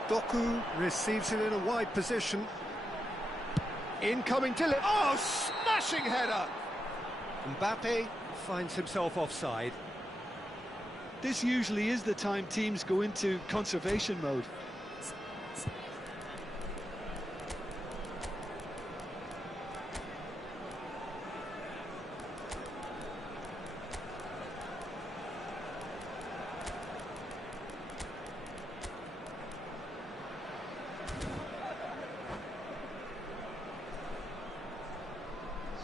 Doku receives it in a wide position. Incoming Dylan. Oh, smashing header! Mbappe finds himself offside. This usually is the time teams go into conservation mode.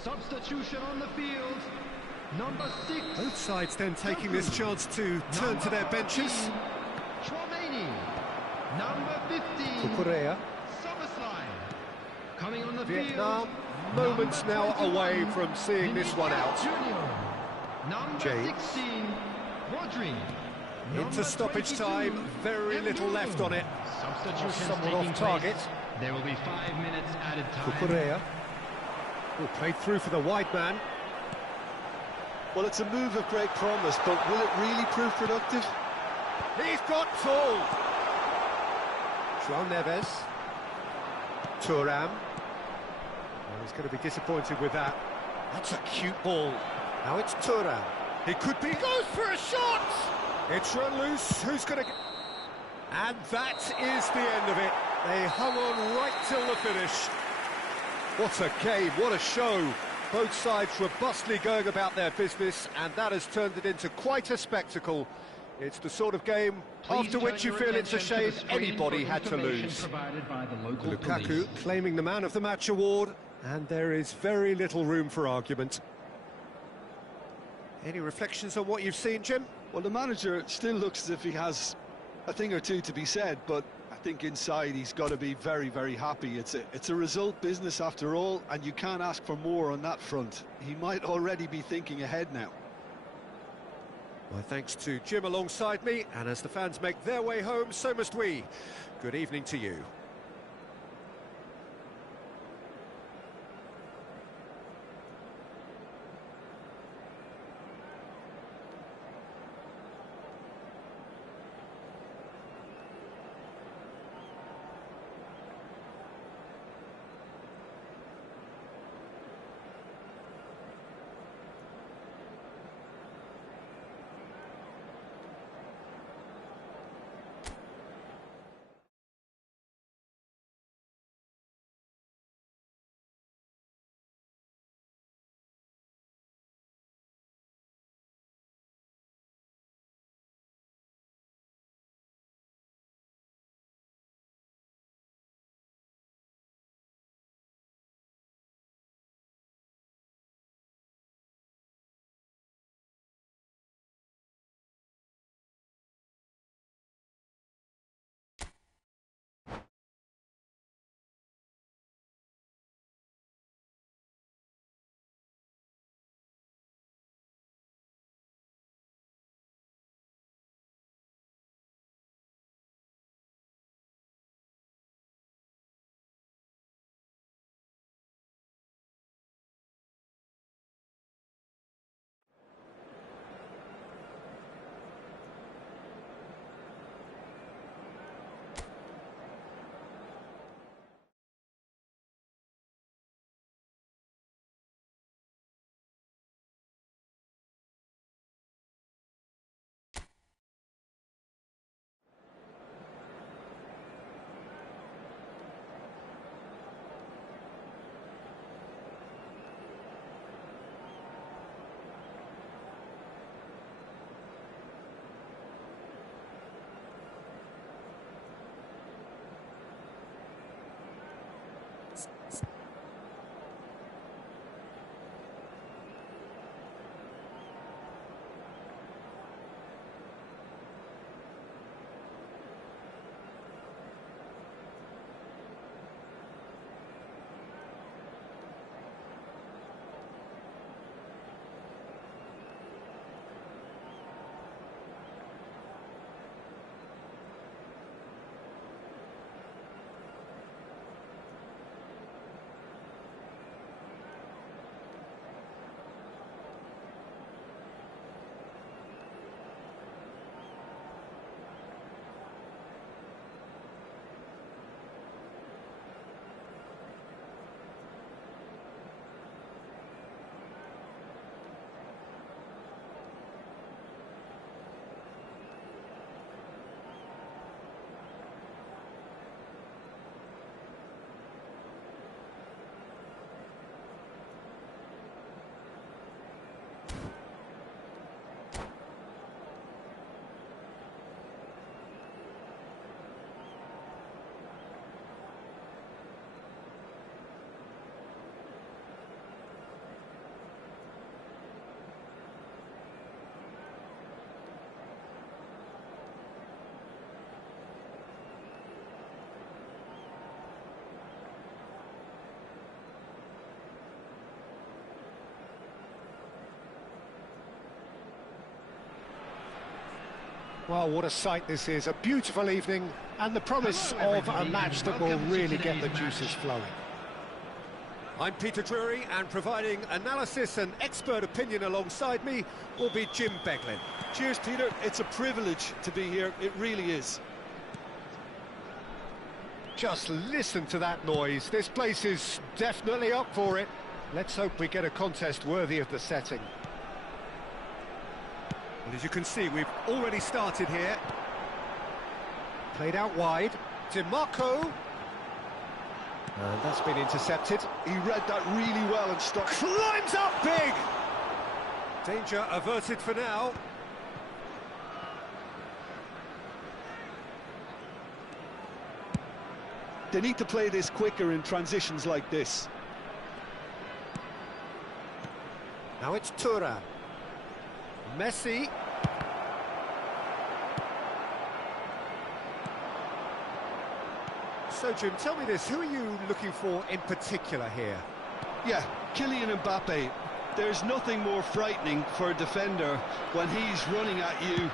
Substitution on the field. Number 6. Both sides then taking this chance to turn to their benches. Tchouaméni. Number 15. Cucurella. Szoboszlai. Coming on the Vietnam, field. moments Number now 21. away from seeing this one out. Junior. Number James. 16. Rodri. Into stoppage time, very little left on it. Substitution Somewhat off target. There will be 5 minutes added time. Cucurella. Oh, played through for the wide man. Well, it's a move of great promise, but will it really prove productive? He's got full. João Neves. Thuram. Oh, he's going to be disappointed with that. That's a cute ball. Now it's Thuram. He could be... Goes for a shot! It's run loose. Who's going to... And that is the end of it. They hung on right till the finish. What a game, what a show. Both sides robustly going about their business, and that has turned it into quite a spectacle. It's the sort of game after which you feel it's a shame anybody had to lose. Lukaku claiming the Man of the Match award, and there is very little room for argument. Any reflections on what you've seen, Jim? Well, the manager still looks as if he has a thing or two to be said, but I think inside he's got to be very, very happy. It's a result business after all, and you can't ask for more on that front. He might already be thinking ahead now. My thanks to Jim alongside me, and as the fans make their way home, so must we. Good evening to you. Well, what a sight this is. A beautiful evening and the promise of a match that will really get the juices flowing. I'm Peter Drury, and providing analysis and expert opinion alongside me will be Jim Beglin. Cheers, Peter. It's a privilege to be here. It really is. Just listen to that noise. This place is definitely up for it. Let's hope we get a contest worthy of the setting. Well, as you can see, we've already started here. Played out wide. DiMarco. And that's been intercepted. He read that really well and stopped. Climbs up big! Danger averted for now. They need to play this quicker in transitions like this. Now it's Thuram. Messi. So, Jim, tell me this, who are you looking for in particular here? Yeah, Kylian Mbappe. There's nothing more frightening for a defender when he's running at you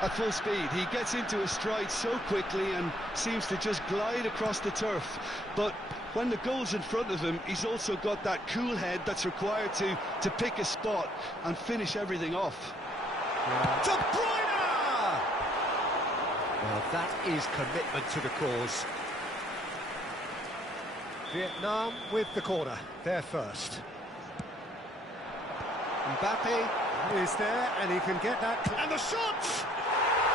at full speed. He gets into a stride so quickly and seems to just glide across the turf. But when the goal's in front of him, he's also got that cool head that's required to pick a spot and finish everything off. De Bruyne! Well, that is commitment to the cause. Vietnam with the corner, they're first. Mbappe is there, and he can get that. And the shot!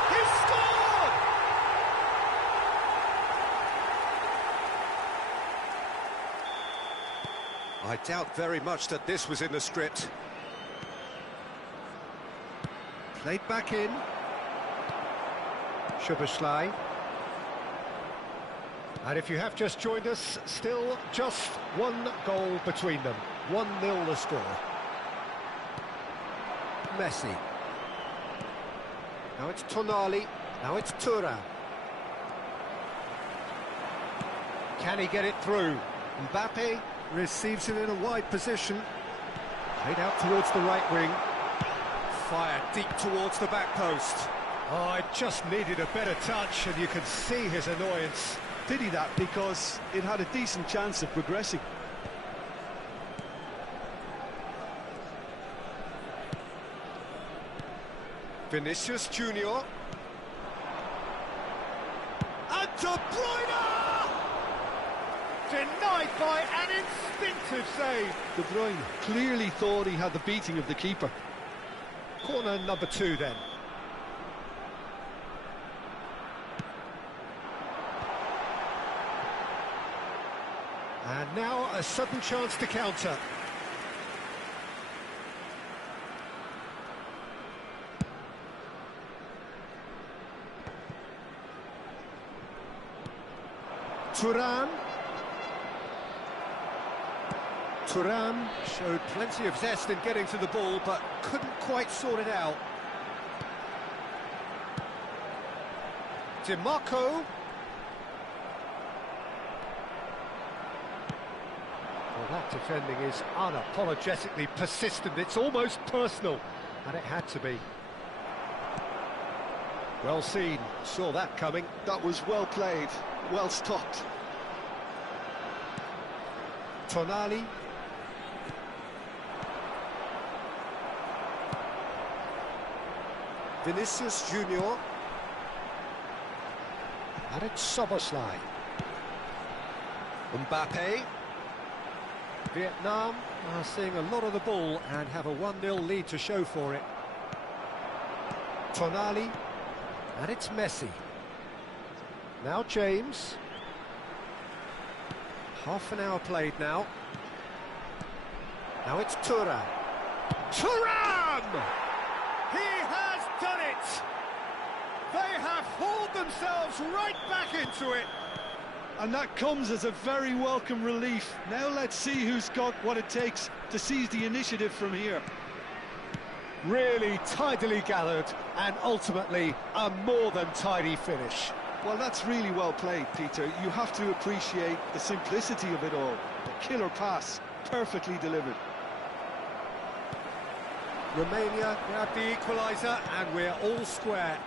He's scored! I doubt very much that this was in the script. Played back in. Szoboszlai. And if you have just joined us, still just one goal between them. 1-0 the score. Messi. Now it's Tonali. Now it's Thuram. Can he get it through? Mbappe receives it in a wide position. Played out towards the right wing. Fired deep towards the back post. Oh, it just needed a better touch, and you can see his annoyance. Pity that, because it had a decent chance of progressing. Vinicius Junior. And De Bruyne! Denied by an instinctive save. De Bruyne clearly thought he had the beating of the keeper. Corner number 2 then. And now a sudden chance to counter. Thuram. Thuram showed plenty of zest in getting to the ball, but couldn't quite sort it out. DiMarco. Well, that defending is unapologetically persistent. It's almost personal, and it had to be. Well seen, saw that coming. That was well played, well stopped. Tonali. Vinicius Junior. And it's Szoboszlai. Mbappe. Vietnam are seeing a lot of the ball and have a 1-0 lead to show for it. Tonali. And it's Messi. Now James. Half an hour played now. Now it's Thuram. Thuram! He has done it! They have hauled themselves right back into it. And that comes as a very welcome relief. Now let's see who's got what it takes to seize the initiative from here. Really tidily gathered, and ultimately a more than tidy finish. Well, that's really well played, Peter. You have to appreciate the simplicity of it all. The killer pass, perfectly delivered. Romania grabbed the equaliser, and we're all square.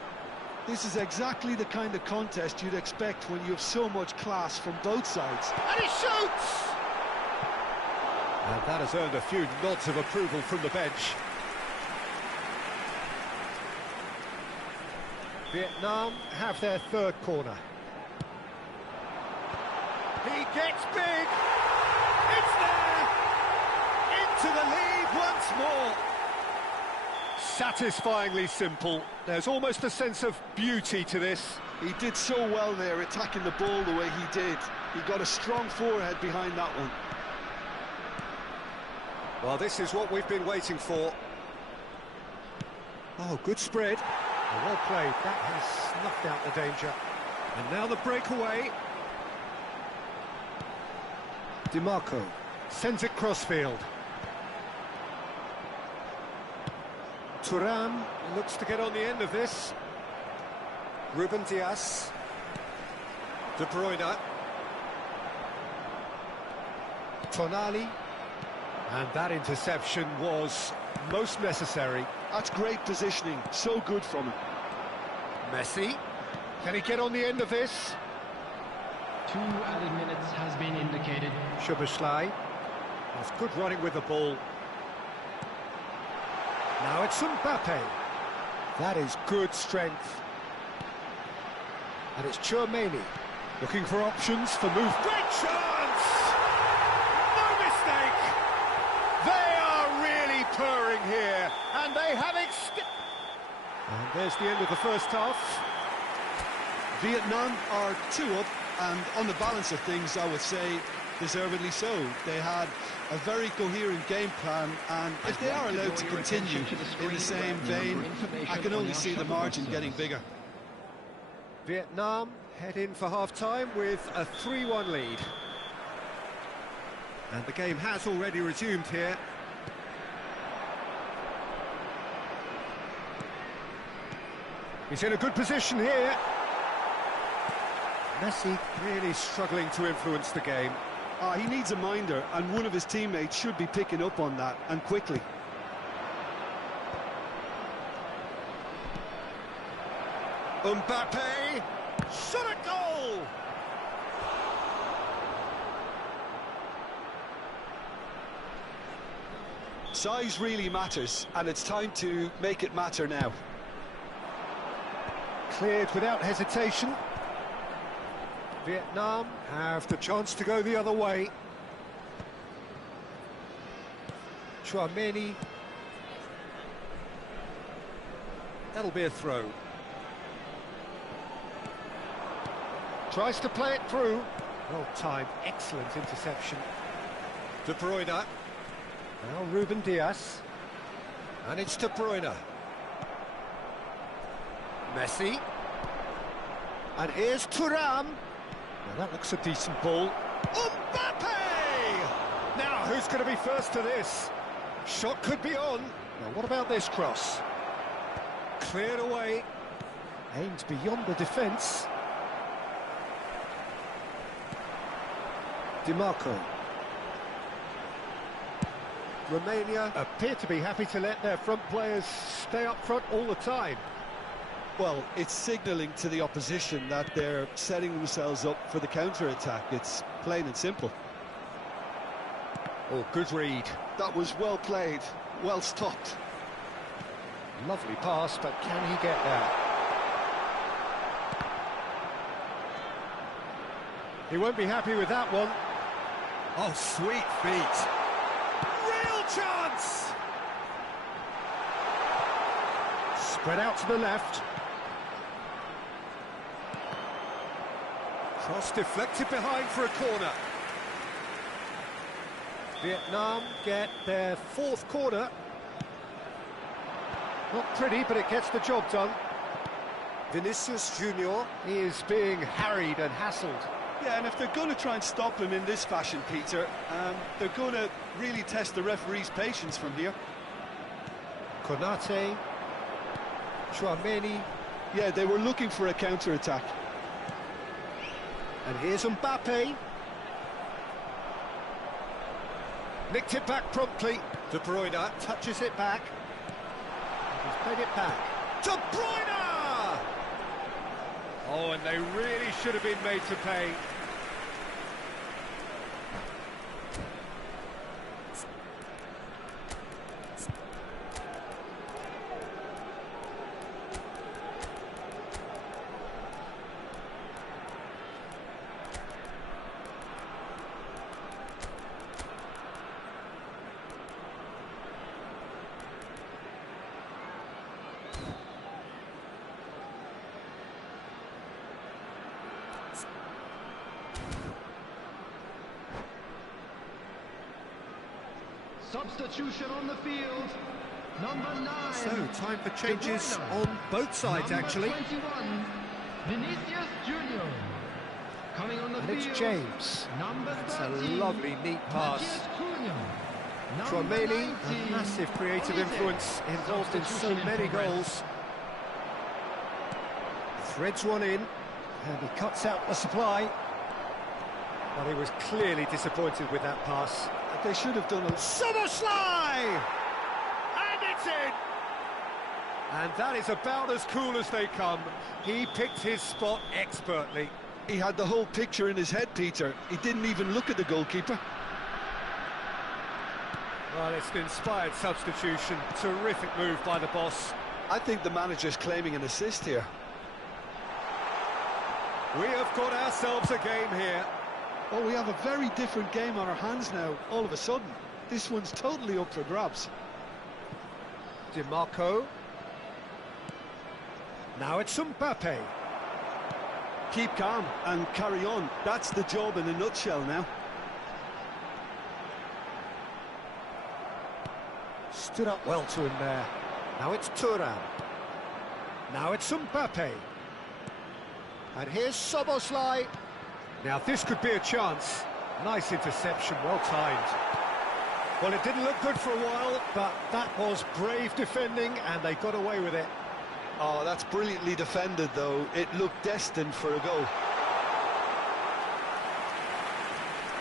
This is exactly the kind of contest you'd expect when you have so much class from both sides. And he shoots! And that has earned a few nods of approval from the bench. Vietnam have their third corner. He gets big! It's there! Into the lead once more! Satisfyingly simple. There's almost a sense of beauty to this. He did so well there, attacking the ball the way he did. He got a strong forehead behind that one. Well, this is what we've been waiting for. Oh, good spread. Well played. That has snuffed out the danger. And now the breakaway. DiMarco sends it crossfield. Thuram looks to get on the end of this. Ruben Dias. De Bruyne. Tonali. And that interception was most necessary. That's great positioning, so good from him. Messi. Can he get on the end of this? 2 added minutes has been indicated. Szoboszlai. That's good running with the ball. Now it's Mbappe. That is good strength. And it's Tchouaméni looking for options for move. Great chance! No mistake! They are really purring here, and they have And there's the end of the first half. Vietnam are 2 up, and on the balance of things, I would say, deservedly so. They had a very coherent game plan, and if they are allowed to continue in the same vein, I can only see the margin getting bigger. Vietnam head in for half-time with a 3-1 lead. And the game has already resumed here. He's in a good position here. Messi really struggling to influence the game. He needs a minder, and one of his teammates should be picking up on that, and quickly. Mbappe, shot a goal! Size really matters, and it's time to make it matter now. Cleared without hesitation. Vietnam have the chance to go the other way. Tchouaméni. That'll be a throw. Tries to play it through. Well timed, excellent interception. De Bruyne. Now Ruben Dias. And it's De Bruyne. Messi. And here's Thuram. Now that looks a decent ball. Mbappe! Now, who's going to be first to this? Shot could be on. Now, what about this cross? Cleared away. Aimed beyond the defence. DiMarco. Romania appear to be happy to let their front players stay up front all the time. Well, it's signalling to the opposition that they're setting themselves up for the counter-attack. It's plain and simple. Oh, good read. That was well played, well stopped. Lovely pass, but can he get there? He won't be happy with that one. Oh, sweet feet. Real chance! Spread out to the left. Cross deflected behind for a corner. Vietnam get their fourth corner. Not pretty, but it gets the job done. Vinicius Junior is being harried and hassled. Yeah, and if they're going to try and stop him in this fashion, Peter, they're going to really test the referee's patience from here. Konate, Chouameni. Yeah, they were looking for a counter-attack. And here's Mbappe. Nicked it back promptly. De Bruyne touches it back. He's played it back. De Bruyne! Oh, and they really should have been made to pay. Substitution on the field. Number 9. So, time for changes on both sides, Number actually. 21, Vinicius Junior. Coming on the And field. it's James. Number It's a 13, lovely, neat pass. Matthias Cunha. Number Chouameni, 19, a massive creative Olise. influence involved in so Substitution in many progress. goals. Threads one in, and he cuts out the supply. Well, he was clearly disappointed with that pass. They should have done a... Szoboszlai! And it's in! And that is about as cool as they come. He picked his spot expertly. He had the whole picture in his head, Peter. He didn't even look at the goalkeeper. Well, it's an inspired substitution. Terrific move by the boss. I think the manager's claiming an assist here. We have got ourselves a game here. Oh, we have a very different game on our hands now, all of a sudden. This one's totally up for grabs. DiMarco. Now it's Mbappe. Keep calm and carry on. That's the job in a nutshell now. Stood up well to him there. Now it's Thuram. Now it's Mbappe. And here's Szoboszlai. Now this could be a chance. Nice interception, well timed. Well, it didn't look good for a while, but that was brave defending and they got away with it. Oh, that's brilliantly defended, though. It looked destined for a goal.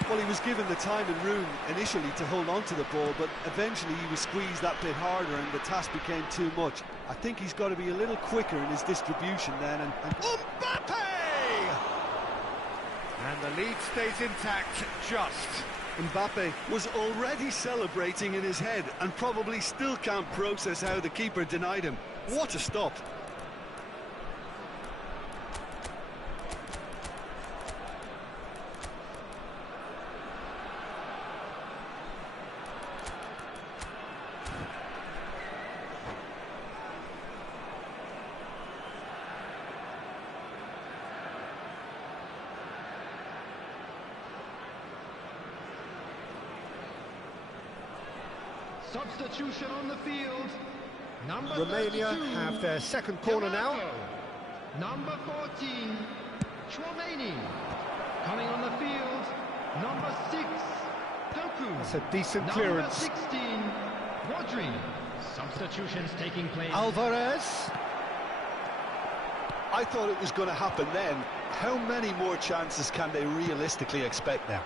Well, he was given the time and room initially to hold on to the ball, but eventually he was squeezed that bit harder and the task became too much. I think he's got to be a little quicker in his distribution then. And Mbappe! And the lead stays intact, just. Mbappe was already celebrating in his head and probably still can't process how the keeper denied him. What a stop. Substitution on the field. Number Romania 32, have their second corner now. DiMarco. Number 14, Chouameni. Coming on the field, number 6, Doku. That's a decent Number clearance. 16, Rodri. Substitutions taking place. Alvarez. I thought it was going to happen then. How many more chances can they realistically expect now?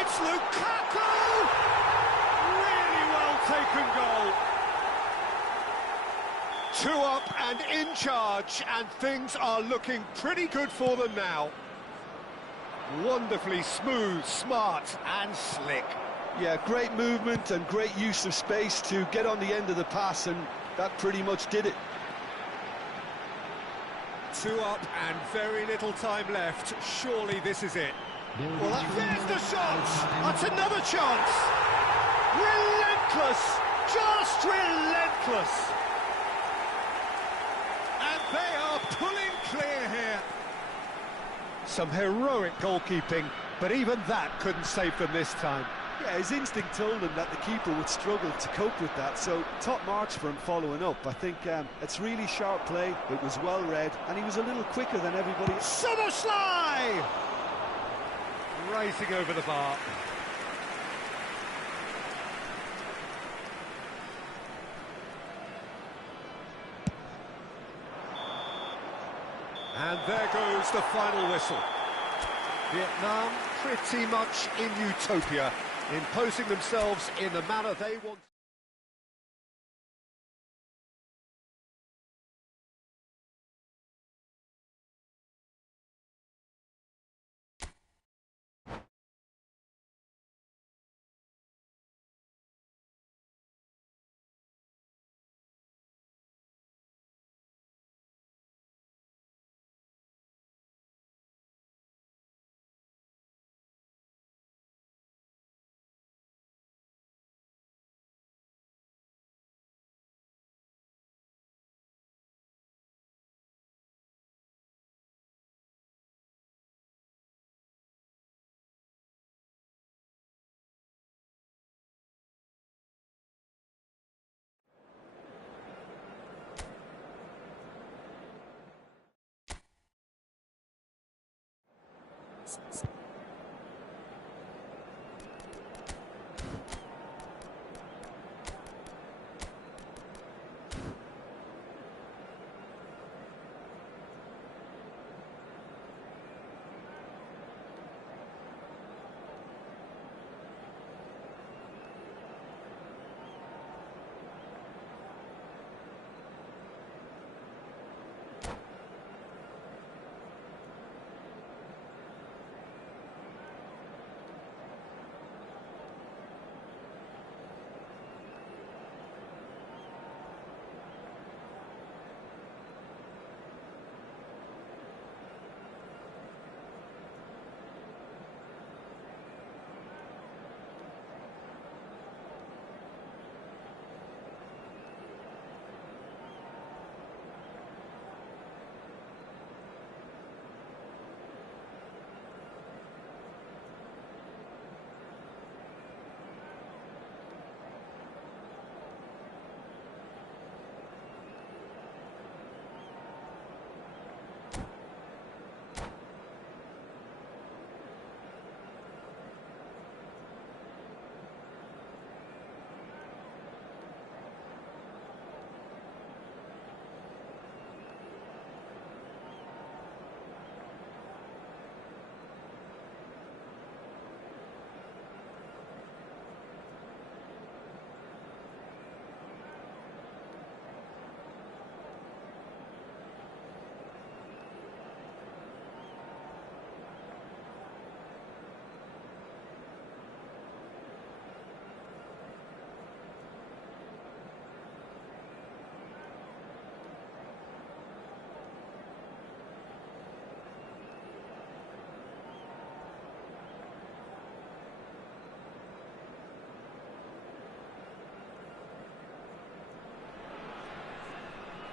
It's Lukaku! Really well taken goal. 2 up and in charge, and things are looking pretty good for them now. Wonderfully smooth, smart and slick. Yeah, great movement and great use of space to get on the end of the pass, and that pretty much did it. 2 up and very little time left. Surely this is it. Well, there's the shot! That's another chance! Relentless! Just relentless! And they are pulling clear here. Some heroic goalkeeping, but even that couldn't save them this time. Yeah, his instinct told him that the keeper would struggle to cope with that, so top marks for him following up. I think it's really sharp play, it was well read, and he was a little quicker than everybody. Szoboszlai! Rising over the bar. And there goes the final whistle. Vietnam pretty much in utopia, imposing themselves in the manner they want.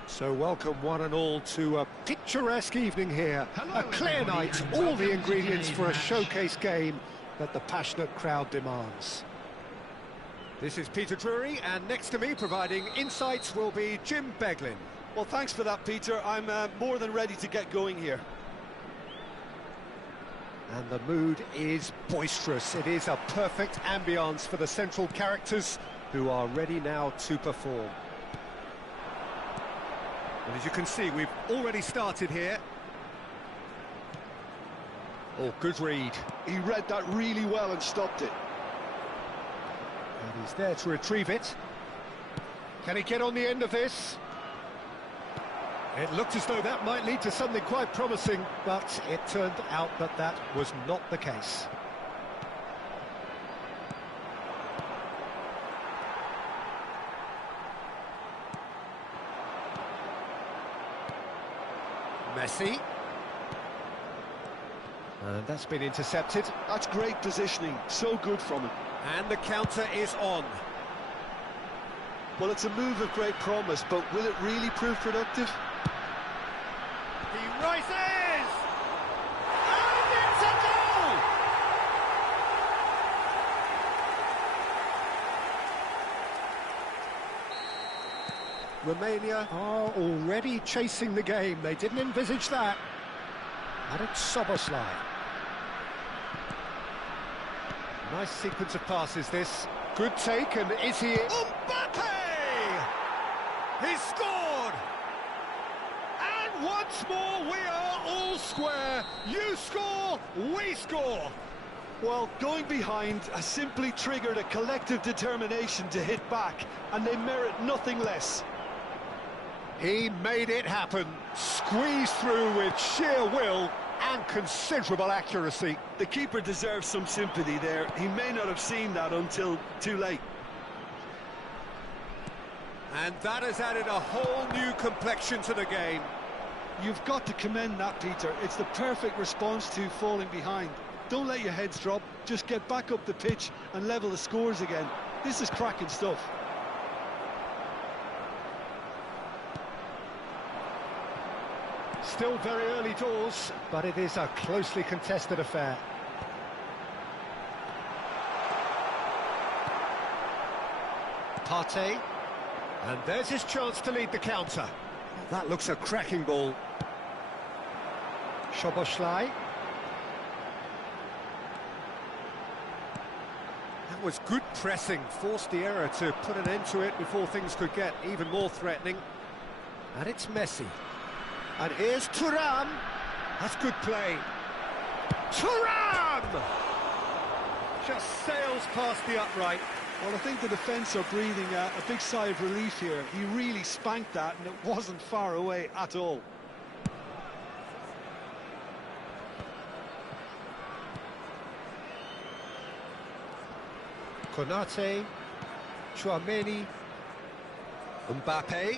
So welcome one and all to a picturesque evening here. A clear night, all the ingredients for a showcase game that the passionate crowd demands. This is Peter Drury, and next to me providing insights will be Jim Beglin. Well, thanks for that, Peter. I'm more than ready to get going here. And the mood is boisterous. It is a perfect ambience for the central characters who are ready now to perform. And as you can see, we've already started here. Oh, good read. He read that really well and stopped it. And he's there to retrieve it. Can he get on the end of this? It looked as though that might lead to something quite promising, but it turned out that that was not the case. Messi. And that's been intercepted. That's great positioning, so good from him. And the counter is on. Well, it's a move of great promise, but will it really prove productive? He rises! And it's a goal! Romania are already chasing the game. They didn't envisage that. And it's Szoboszlai. Nice sequence of passes, this. Good take, and is he... Mbappe! He scored! And once more, we are all square. You score, we score. Well, going behind has simply triggered a collective determination to hit back, and they merit nothing less. He made it happen, squeezed through with sheer will and considerable accuracy. The keeper deserves some sympathy there. He may not have seen that until too late. And that has added a whole new complexion to the game. You've got to commend that, Peter. It's the perfect response to falling behind. Don't let your heads drop, just get back up the pitch and level the scores again. This is cracking stuff. Still very early doors, but it is a closely contested affair. Partey, and there's his chance to lead the counter. That looks a cracking ball. Szoboszlai. That was good pressing, forced the error to put an end to it before things could get even more threatening. And it's Messi. And here's Thuram. That's good play. Thuram! Just sails past the upright. Well, I think the defence are breathing a big sigh of relief here. He really spanked that, and it wasn't far away at all. Konate, Tchouaméni, Mbappe.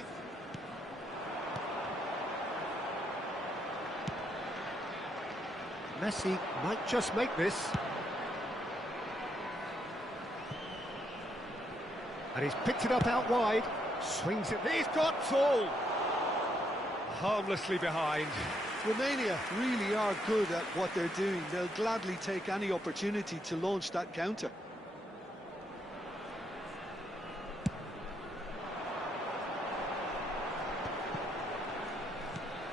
Messi might just make this. And he's picked it up out wide. Swings it. He's got tall. Harmlessly behind. Romania really are good at what they're doing. They'll gladly take any opportunity to launch that counter.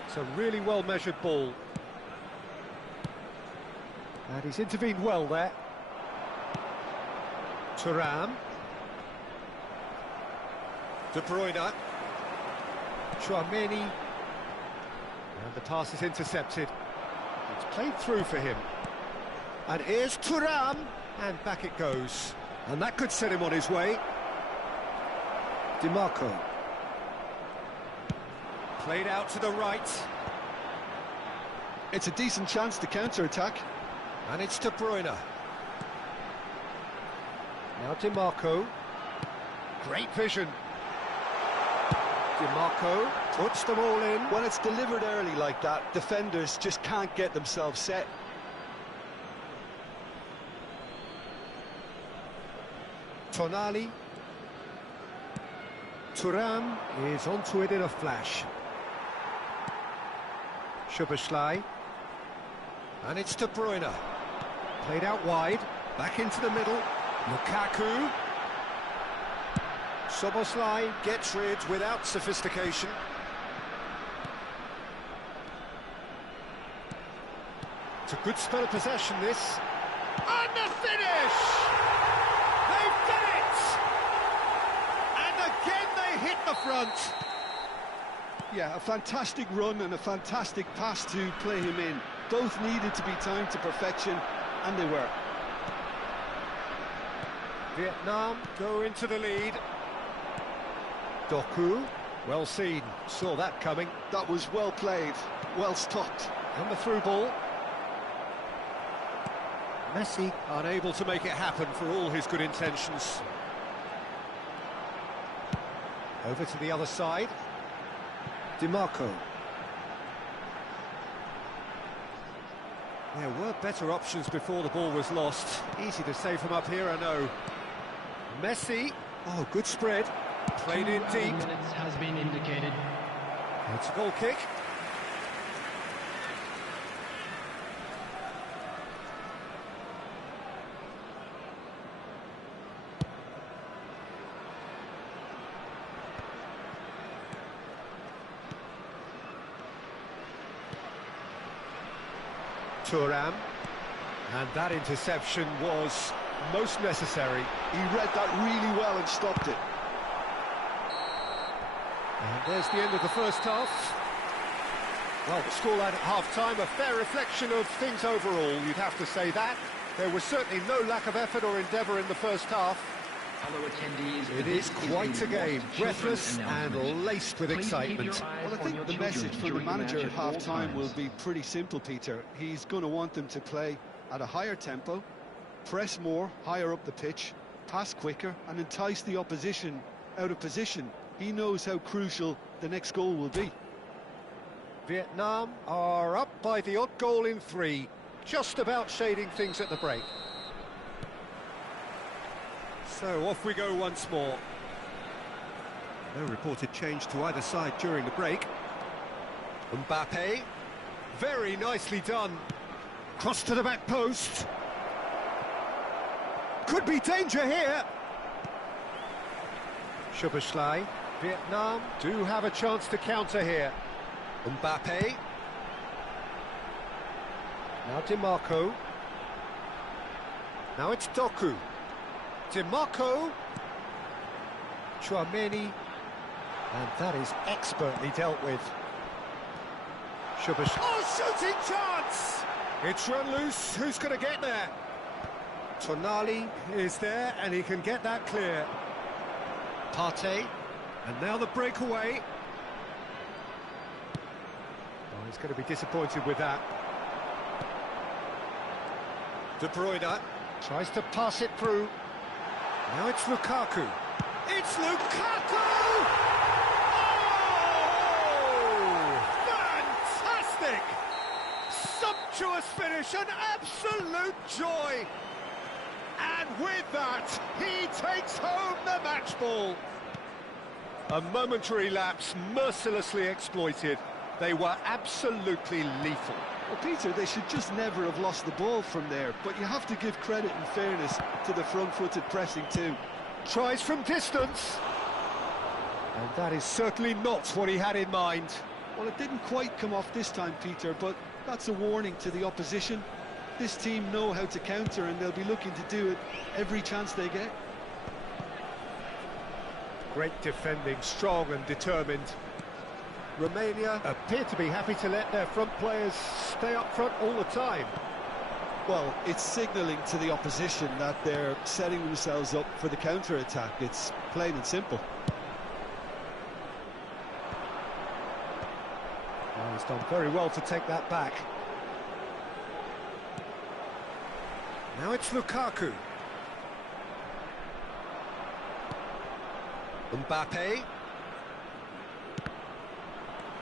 It's a really well-measured ball. And he's intervened well there. Thuram. De Bruyne. Tchouaméni. And the pass is intercepted. It's played through for him. And here's Thuram. And back it goes. And that could set him on his way. Dimarco. Played out to the right. It's a decent chance to counter-attack. And it's De Bruyne. Now Dimarco. Great vision. Dimarco puts them all in. When it's delivered early like that, defenders just can't get themselves set. Tonali. Thuram is onto it in a flash. Szoboszlai. And it's De Bruyne. Played out wide, back into the middle. Lukaku. Szoboszlai gets rid without sophistication. It's a good spell of possession, this. And the finish! They've done it! And again they hit the front. Yeah, a fantastic run and a fantastic pass to play him in. Both needed to be timed to perfection, and they were. Vietnam go into the lead. Doku, well seen, saw that coming. That was well played, well stopped. And the through ball. Messi unable to make it happen for all his good intentions. Over to the other side. DiMarco. There were better options before the ball was lost. Easy to save from up here, I know. Messi. Oh, good spread. Played in deep. Minutes has been indicated. It's a goal kick. Thuram, and that interception was most necessary. He read that really well and stopped it. And there's the end of the first half. Well, the scoreline at half-time, a fair reflection of things overall, you'd have to say that. There was certainly no lack of effort or endeavour in the first half. Fellow attendees, It is quite a game, breathless and laced with excitement. Well, I think the message from the manager at half-time will be pretty simple, Peter. He's going to want them to play at a higher tempo, press more, higher up the pitch, pass quicker, and entice the opposition out of position. He knows how crucial the next goal will be. Vietnam are up by the odd goal in 3, just about shading things at the break. So off we go once more. No reported change to either side during the break. Mbappe, very nicely done. Cross to the back post. Could be danger here. Szoboszlai. Vietnam do have a chance to counter here. Mbappe. Now DiMarco. Now it's Doku. DiMarco. Tchouaméni. And that is expertly dealt with. Szoboszlai. Oh, shooting chance! It's run loose. Who's going to get there? Tonali is there, and he can get that clear. Partey. And now the breakaway. Oh, he's going to be disappointed with that. De Bruyne tries to pass it through. Now it's Lukaku. It's Lukaku! Oh! Fantastic! Sumptuous finish, an absolute joy! And with that, he takes home the match ball. A momentary lapse, mercilessly exploited. They were absolutely lethal. Well, Peter, they should just never have lost the ball from there, but you have to give credit and fairness to the front-footed pressing too. Tries from distance. And that is certainly not what he had in mind. Well, it didn't quite come off this time, Peter, but that's a warning to the opposition. This team know how to counter, and they'll be looking to do it every chance they get. Great defending, strong and determined. Romania appear to be happy to let their front players stay up front all the time. Well, it's signalling to the opposition that they're setting themselves up for the counter-attack. It's plain and simple. Well, he's done very well to take that back. Now it's Lukaku. Mbappe.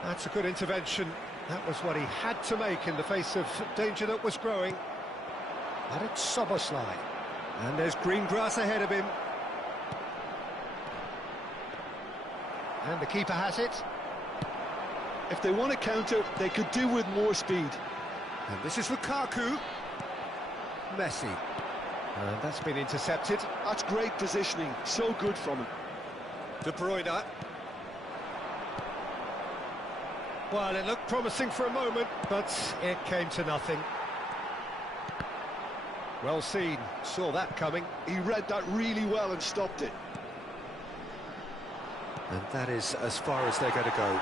That's a good intervention. That was what he had to make in the face of danger that was growing. And it's Szoboszlai. And there's green grass ahead of him. And the keeper has it. If they want to counter, they could do with more speed. And this is Lukaku. Messi. And that's been intercepted. That's great positioning. So good from him. De Bruyne. Well, it looked promising for a moment, but it came to nothing. Well seen, saw that coming. He read that really well and stopped it. And that is as far as they're going to go.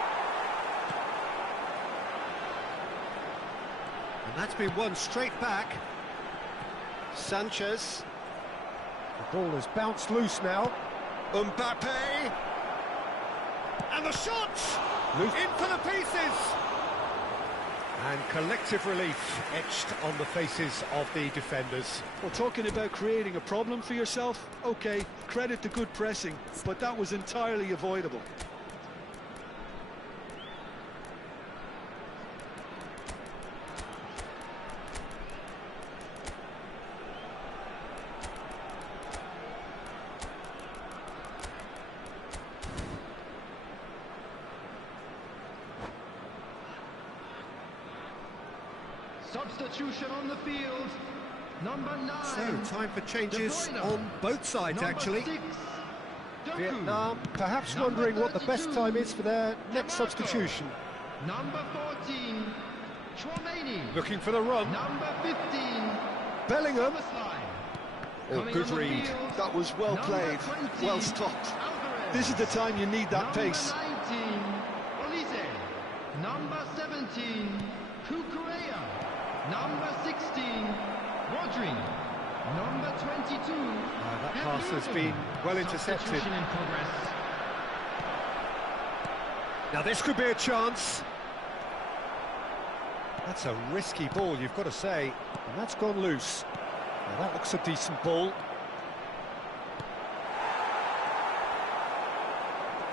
And that's been won straight back. Sanchez. The ball has bounced loose now. Mbappe. And the shot! In for the pieces! And collective relief etched on the faces of the defenders. Well, talking about creating a problem for yourself, OK, credit to good pressing, but that was entirely avoidable. Substitution on the field. Number 9. So, time for changes on both sides, Number actually. 6, Doku. Vietnam perhaps Number wondering what the best 32, time is for their next Demarco. substitution. Number 14, Chouameni. Looking for the run. Number 15, Bellingham. Szoboszlai. Oh, Coming good on the read. field, That was well number played, 20, well stopped. Alvarez. This is the time you need that pace. Number 19, Olise. Number 17, Cucurella. Number 16, Rodri. Number 22. That pass has been well intercepted. Substitution in progress. Now this could be a chance. That's a risky ball, you've got to say. And that's gone loose. Now that looks a decent ball.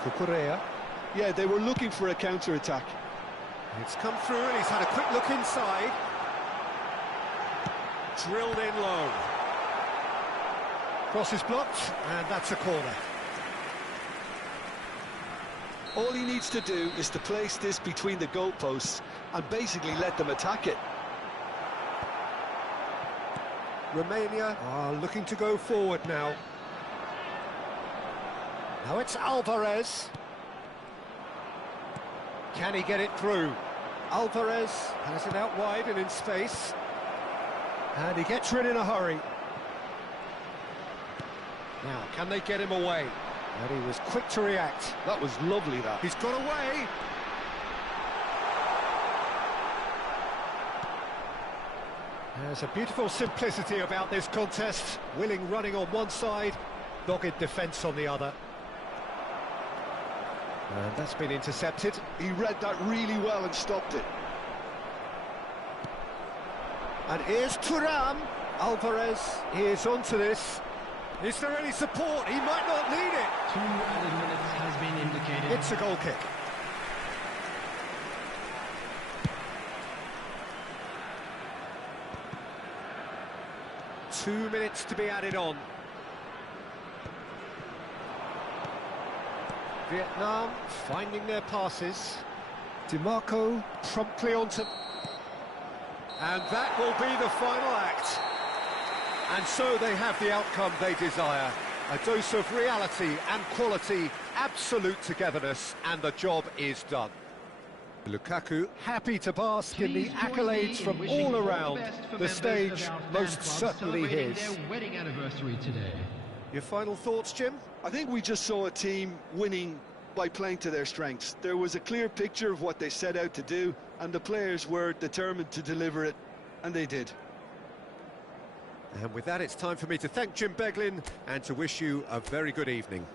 Cucurella. Yeah, they were looking for a counter-attack. It's come through and he's had a quick look inside. Drilled in low. Cross is blocked, and that's a corner. All he needs to do is to place this between the goalposts and basically let them attack it. Romania are looking to go forward now. Now it's Alvarez. Can he get it through? Alvarez has it out wide and in space. And he gets rid in a hurry. Now, can they get him away? And he was quick to react. That was lovely, that. He's got away. There's a beautiful simplicity about this contest. Willing running on one side, dogged defence on the other. And that's been intercepted. He read that really well and stopped it. And here's Thuram. Alvarez is onto this. Is there any support? He might not need it. 2 added minutes has been indicated. It's a goal kick. Two minutes to be added on. Vietnam finding their passes. Demarco promptly onto... And that will be the final act. And so they have the outcome they desire. A dose of reality and quality, absolute togetherness, and the job is done. Lukaku happy to bask in the Please join me accolades in from wishing all the around. best for The members stage of our fan most club certainly celebrating his. their wedding anniversary today. Your final thoughts, Jim? I think we just saw a team winning by playing to their strengths. There was a clear picture of what they set out to do, and the players were determined to deliver it, and they did. And with that, it's time for me to thank Jim Beglin and to wish you a very good evening.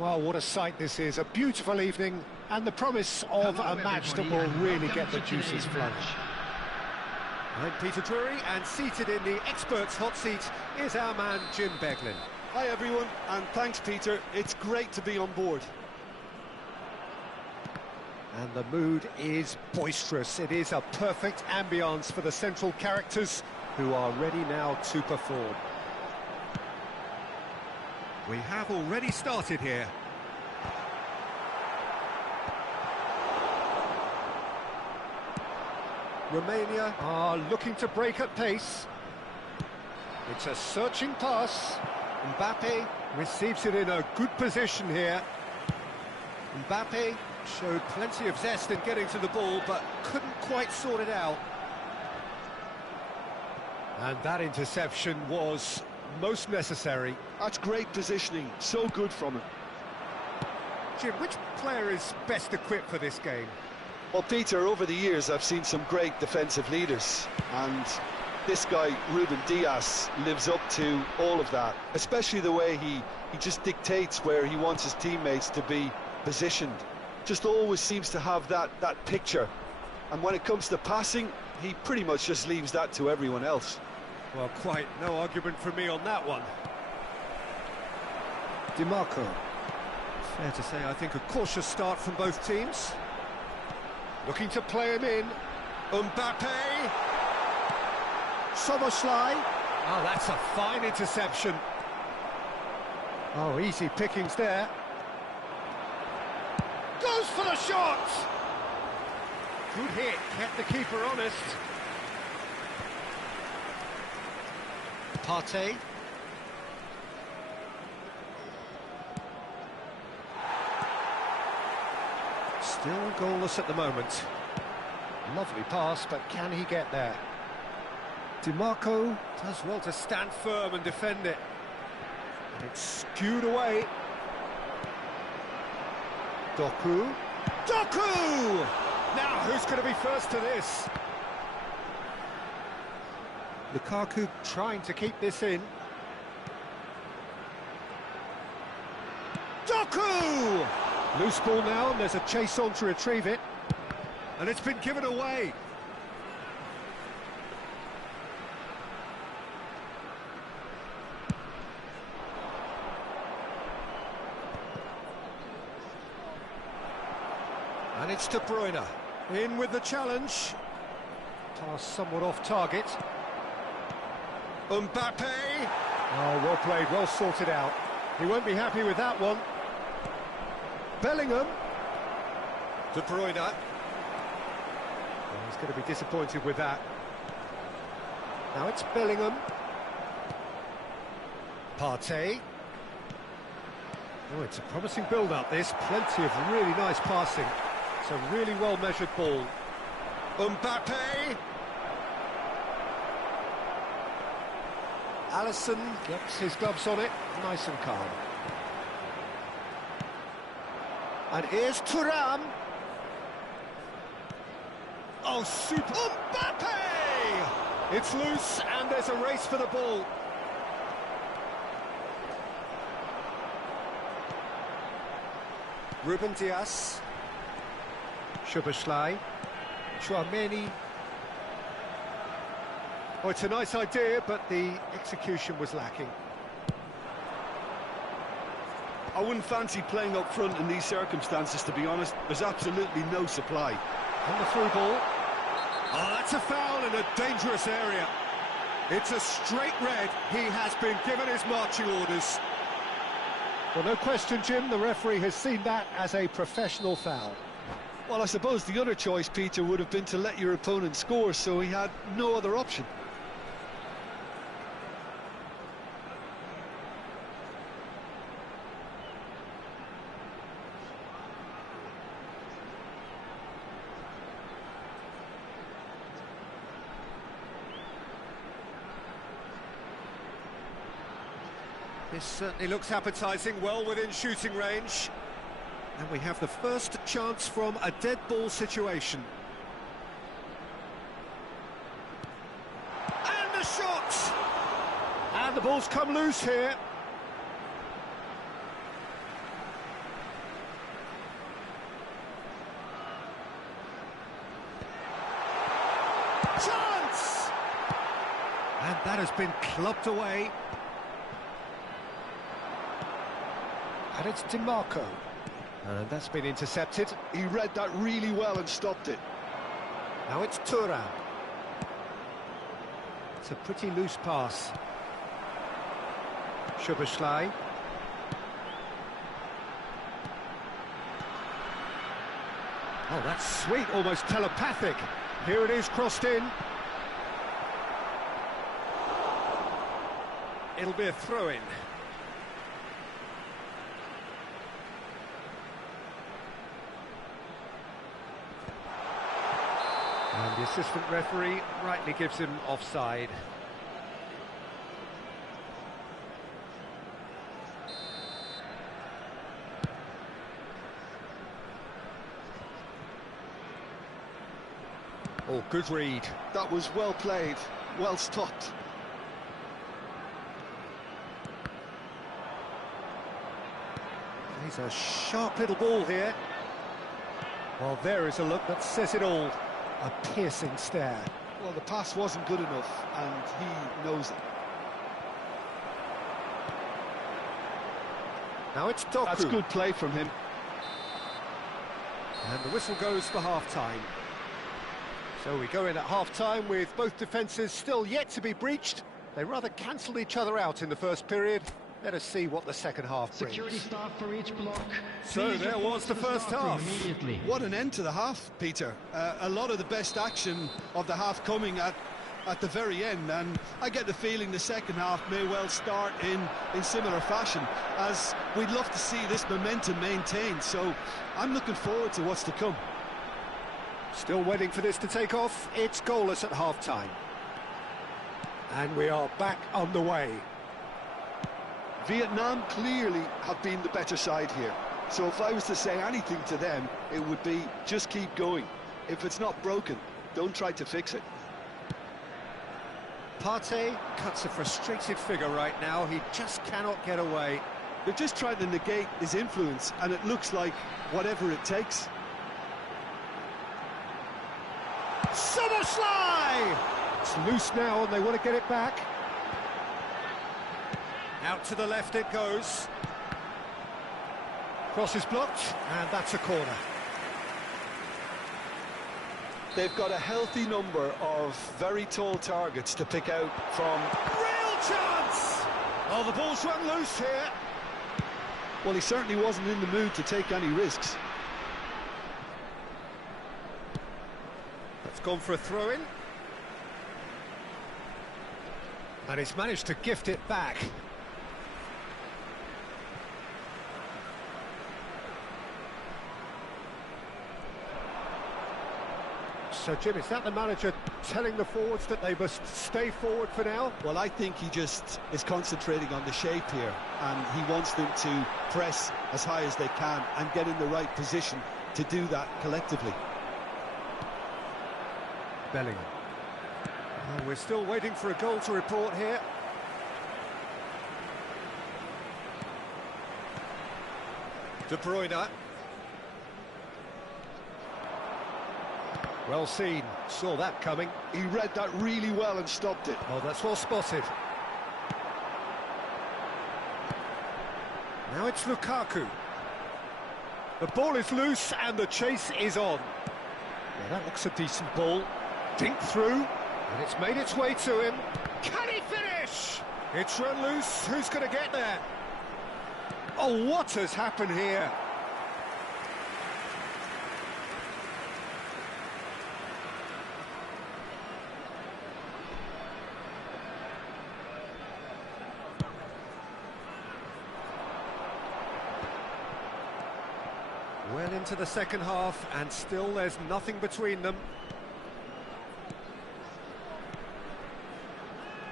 Well, what a sight this is. A beautiful evening and the promise of a match that will really get the juices flowing. I'm Peter Drury, and seated in the experts' hot seat is our man Jim Beglin. Hi everyone, and thanks Peter, it's great to be on board. And the mood is boisterous. It is a perfect ambience for the central characters who are ready now to perform. We have already started here. Romania are looking to break at pace. It's a searching pass. Mbappe receives it in a good position here. Mbappe showed plenty of zest in getting to the ball, but couldn't quite sort it out. And that interception was most necessary. That's great positioning, so good from him. Jim, which player is best equipped for this game? Well, Peter, over the years I've seen some great defensive leaders, and this guy, Ruben Dias, lives up to all of that, especially the way he just dictates where he wants his teammates to be positioned. Just always seems to have that picture, and when it comes to passing, he pretty much just leaves that to everyone else. Well, quite no argument from me on that one. DiMarco. Fair to say, I think a cautious start from both teams. Looking to play him in. Mbappe. Szoboszlai. Oh, that's a fine interception. Oh, easy pickings there. Goes for the shot! Good hit, kept the keeper honest. Partey. Still goalless at the moment. Lovely pass, but can he get there? DiMarco does well to stand firm and defend it. And it's skewed away. Doku. Doku! Now, who's going to be first to this? Lukaku trying to keep this in. Doku! Loose ball now, and there's a chase on to retrieve it. And it's been given away. And it's De Bruyne. In with the challenge. Pass somewhat off target. Mbappe! Oh, well played, well sorted out. He won't be happy with that one. Bellingham. De Bruyne. Oh, he's going to be disappointed with that. Now it's Bellingham. Partey. Oh, it's a promising build-up, this. Plenty of really nice passing. It's a really well-measured ball. Mbappe. Alisson gets his gloves on it, nice and calm. And here's Thuram. Oh, super! Mbappe! It's loose, and there's a race for the ball. Ruben Dias. Szoboszlai. Tchouaméni. Oh, it's a nice idea, but the execution was lacking. I wouldn't fancy playing up front in these circumstances, to be honest. There's absolutely no supply. On the through ball. Oh, that's a foul in a dangerous area. It's a straight red. He has been given his marching orders. Well, no question, Jim, the referee has seen that as a professional foul. Well, I suppose the other choice, Peter, would have been to let your opponent score, so he had no other option. This certainly looks appetising, well within shooting range. And we have the first chance from a dead ball situation. And the shot! And the ball's come loose here. And that has been clubbed away. And it's DiMarco. And that's been intercepted. He read that really well and stopped it. Now it's Thuram. It's a pretty loose pass. Szoboszlai. Oh, that's sweet, almost telepathic. Here it is, crossed in. It'll be a throw-in. And the assistant referee rightly gives him offside. Oh, good read. That was well played, well stopped. He's a sharp little ball here. Well, there is a look that says it all. A piercing stare. Well, the pass wasn't good enough, and he knows it. Now it's Doku. That's good play from him. And the whistle goes for half-time. So we go in at half-time with both defences still yet to be breached. They rather cancelled each other out in the first period. Let us see what the second half brings. Security staff for each block. So Please there report was the to first staff room half. Immediately. What an end to the half, Peter. A lot of the best action of the half coming at the very end, and I get the feeling the second half may well start in similar fashion, as we'd love to see this momentum maintained. So I'm looking forward to what's to come. Still waiting for this to take off. It's goalless at half-time. And we are back underway. Vietnam clearly have been the better side here. So if I was to say anything to them, it would be just keep going. If it's not broken, don't try to fix it. Partey cuts a frustrated figure right now. He just cannot get away. They're just trying to negate his influence, and it looks like whatever it takes. Szoboszlai! It's loose now and they want to get it back. Out to the left it goes. Cross is blocked, and that's a corner. They've got a healthy number of very tall targets to pick out from. Real chance! Oh, the ball's run loose here. Well, he certainly wasn't in the mood to take any risks. That's gone for a throw-in. And he's managed to gift it back. So, Jim, is that the manager telling the forwards that they must stay forward for now? Well, I think he just is concentrating on the shape here, and he wants them to press as high as they can and get in the right position to do that collectively. Bellingham. Oh, we're still waiting for a goal to report here. De Bruyne. Well seen, saw that coming. He read that really well and stopped it. Oh, that's well spotted. Now it's Lukaku. The ball is loose and the chase is on. Yeah, that looks a decent ball. Dink through, and it's made its way to him. Can he finish? It's run loose. Who's going to get there? Oh, what has happened here? Well into the second half, and still there's nothing between them.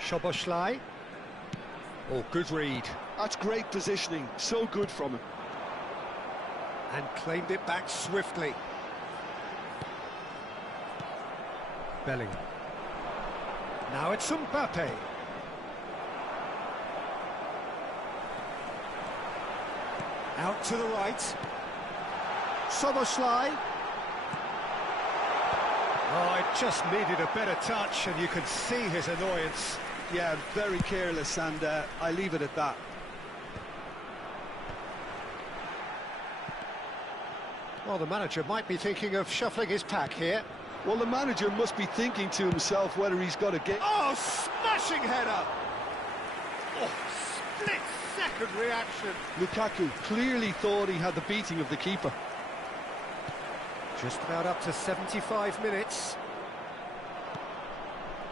Szoboszlai. Oh, good read. That's great positioning, so good from him. And claimed it back swiftly. Bellingham. Now it's Mbappe. Out to the right. Szoboszlai. Oh, it just needed a better touch, and you could see his annoyance. Yeah, very careless, and I leave it at that. Well, the manager might be thinking of shuffling his pack here. Well, the manager must be thinking to himself whether he's got a game. Oh, smashing header! Oh, split-second reaction. Lukaku clearly thought he had the beating of the keeper. Just about up to 75 minutes.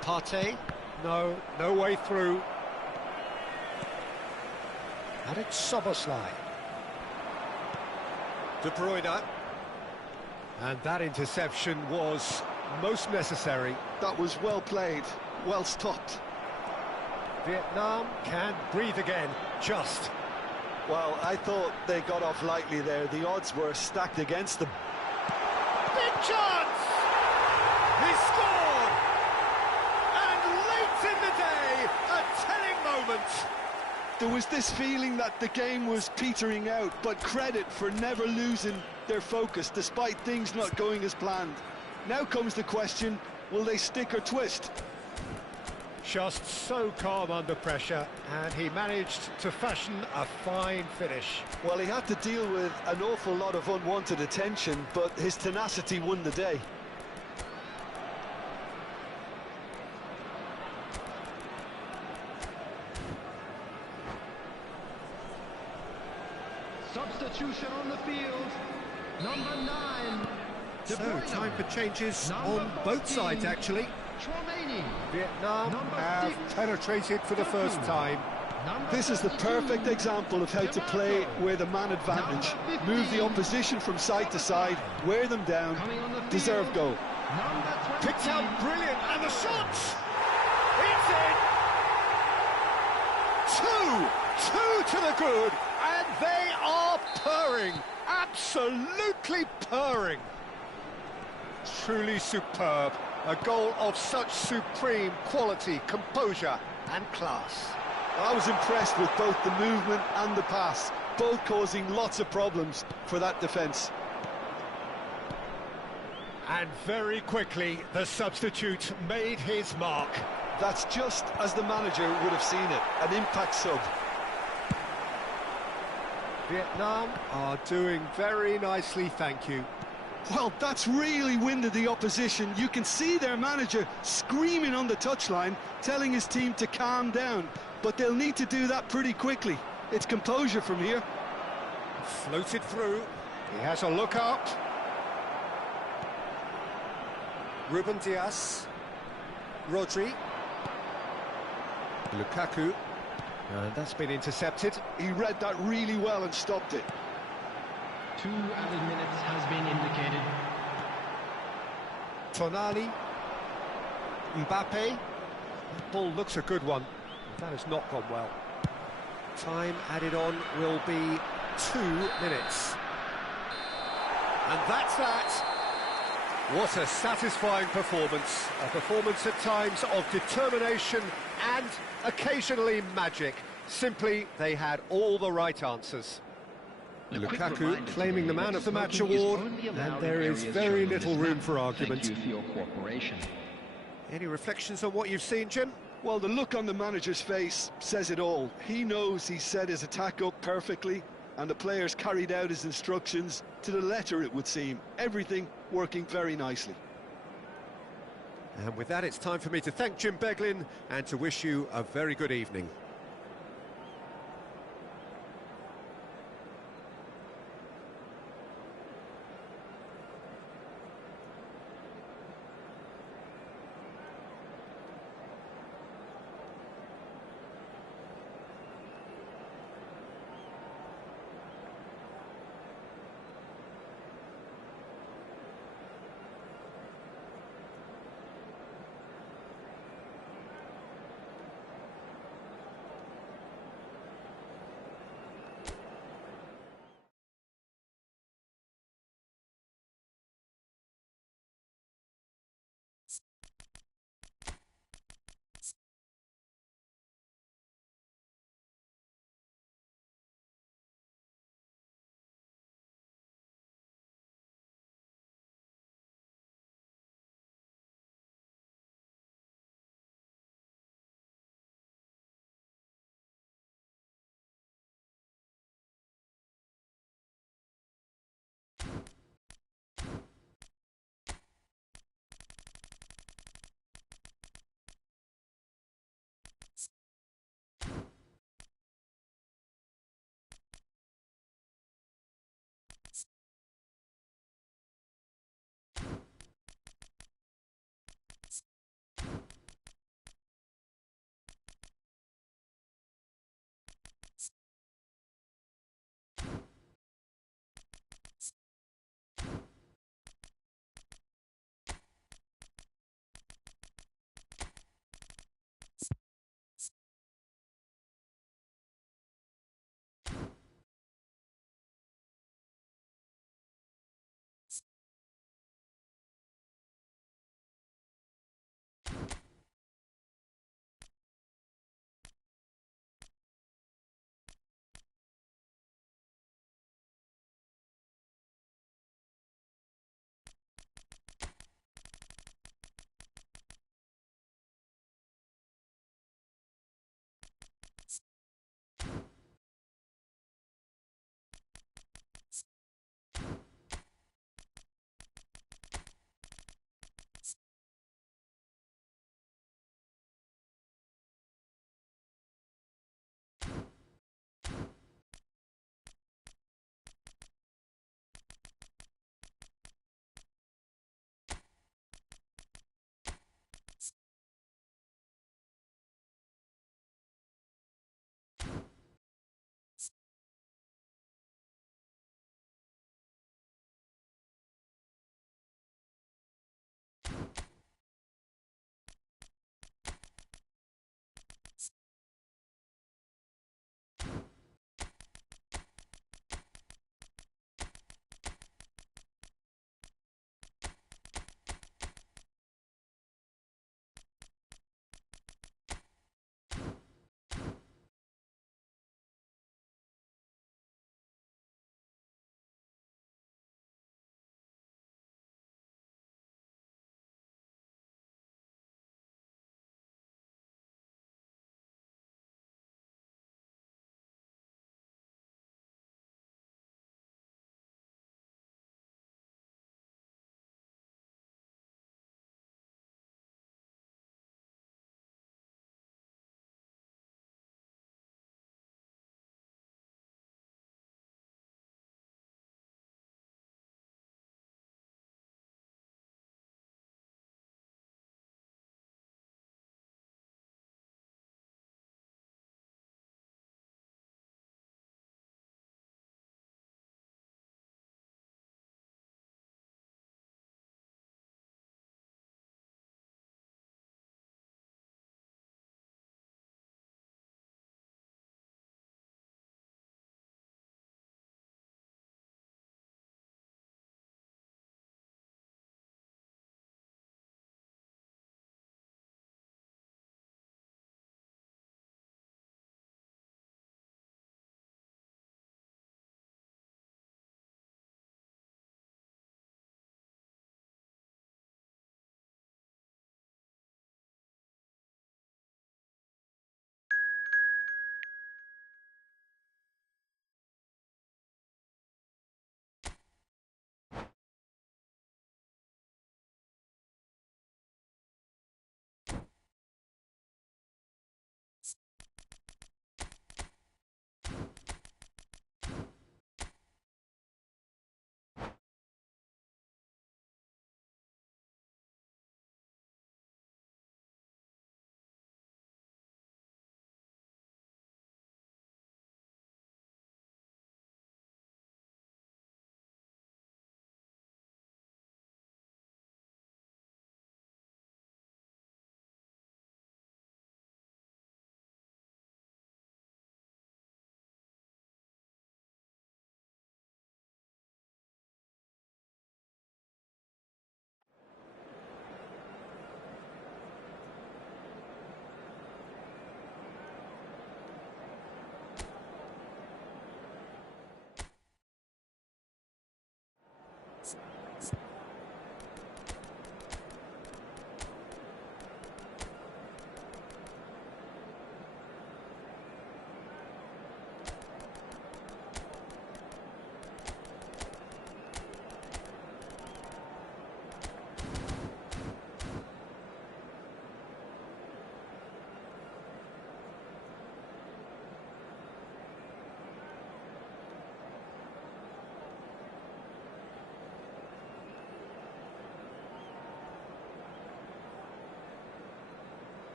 Partey, no way through. And it's Szoboszlai. De Bruyne. And that interception was most necessary. That was well played, well stopped. Vietnam can breathe again, just. Well, I thought they got off lightly there. The odds were stacked against them. Big chance! He scored! And late in the day, a telling moment. There was this feeling that the game was petering out, but credit for never losing their focus despite things not going as planned. Now comes the question, will they stick or twist? Just so calm under pressure, and he managed to fashion a fine finish. Well, he had to deal with an awful lot of unwanted attention, but his tenacity won the day. Substitution on the field. Number 9. De So, Bruyne. time for changes Number on both 14, sides, actually. Chouameni. Vietnam Number have 6, penetrated for the first Cocu. time. Number This is the 32, perfect example of how to play with a man advantage. Number Move the 15. opposition from side to side, wear them down, Coming on the field. deserve goal. Number 20. Picked out brilliant, and the shot! It's in! Two to the good, and they are purring, absolutely purring. Truly superb, a goal of such supreme quality, composure and class. I was impressed with both the movement and the pass, both causing lots of problems for that defence. And very quickly, the substitute made his mark. That's just as the manager would have seen it, an impact sub. Vietnam are doing very nicely, thank you. Well, that's really winded the opposition. You can see their manager screaming on the touchline, telling his team to calm down. But they'll need to do that pretty quickly. It's composure from here. Floated through. He has a look up. Ruben Dias. Rodri. Lukaku. And that's been intercepted. He read that really well and stopped it. 2 added minutes has been indicated. Tonali. Mbappe. That ball looks a good one. That has not gone well. Time added on will be 2 minutes. And that's that. What a satisfying performance. A performance at times of determination and occasionally magic. Simply, they had all the right answers. Lukaku claiming the Man of the Match award, and there is very little room for argument. Thank you for your cooperation. Any reflections on what you've seen, Jim? Well, the look on the manager's face says it all. He knows he set his attack up perfectly, and the players carried out his instructions to the letter, it would seem. Everything working very nicely. And with that, it's time for me to thank Jim Beglin and to wish you a very good evening.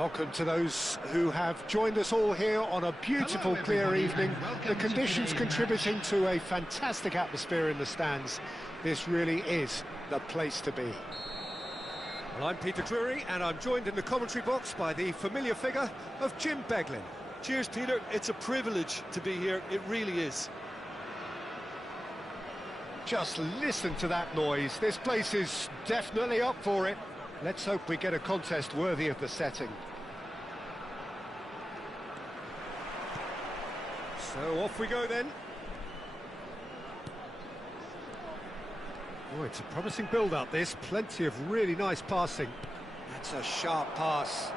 Welcome to those who have joined us all here on a beautiful, Hello, clear everybody, evening. and welcome The to conditions today's contributing match. to a fantastic atmosphere in the stands. This really is the place to be. Well, I'm Peter Drury, and I'm joined in the commentary box by the familiar figure of Jim Beglin. Cheers, Peter. It's a privilege to be here. It really is. Just listen to that noise. This place is definitely up for it. Let's hope we get a contest worthy of the setting. So off we go then. Oh, it's a promising build-up, this. Plenty of really nice passing. That's a sharp pass.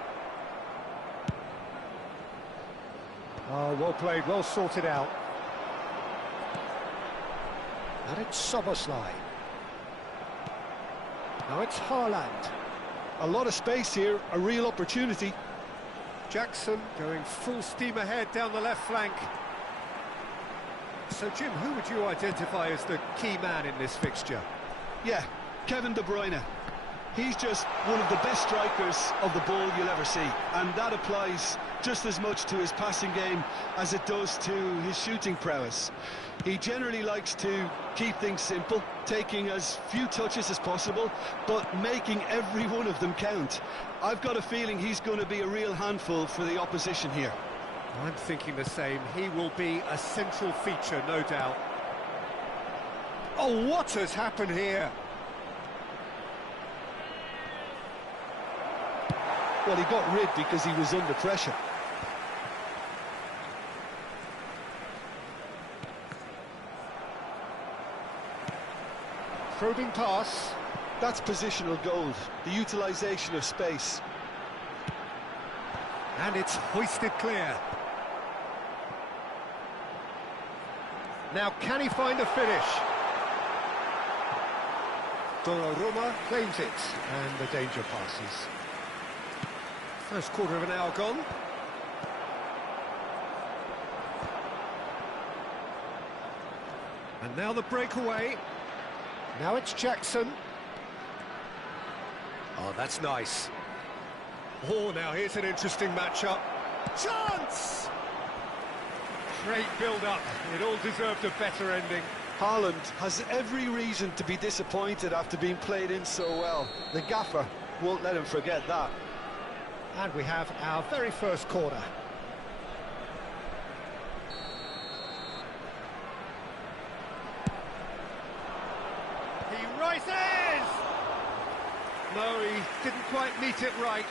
Oh, well played, well sorted out. And it's Szoboszlai. Now it's Haaland. A lot of space here, a real opportunity. Jackson going full steam ahead down the left flank. So, Jim, who would you identify as the key man in this fixture? Yeah, Kevin De Bruyne. He's just one of the best strikers of the ball you'll ever see, and that applies just as much to his passing game as it does to his shooting prowess. He generally likes to keep things simple, taking as few touches as possible, but making every one of them count. I've got a feeling he's going to be a real handful for the opposition here. I'm thinking the same. He will be a central feature, no doubt. Oh, what has happened here? Well, he got rid because he was under pressure. Probing pass. That's positional gold, the utilisation of space. And it's hoisted clear. Now, can he find a finish? Donnarumma claims it, and the danger passes. First quarter of an hour gone. And now the breakaway. Now it's Jackson. Oh, that's nice. Oh, now here's an interesting matchup. Chance! Great build-up. It all deserved a better ending. Haaland has every reason to be disappointed after being played in so well. The gaffer won't let him forget that. And we have our very first corner. He rises! No, he didn't quite meet it right.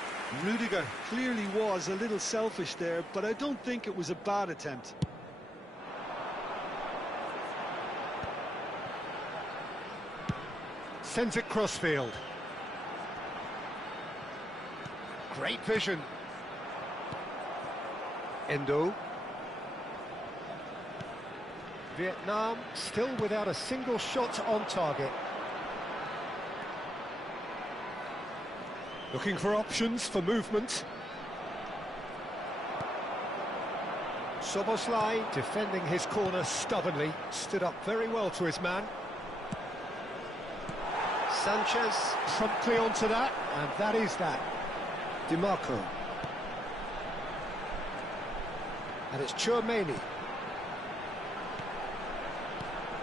Rudiger clearly was a little selfish there, but I don't think it was a bad attempt. Sends it crossfield. Great vision. Endo. Vietnam still without a single shot on target. Looking for options for movement. Szoboszlai defending his corner stubbornly. Stood up very well to his man. Sanchez promptly onto that, and that is that. DiMarco. And it's Tchouaméni.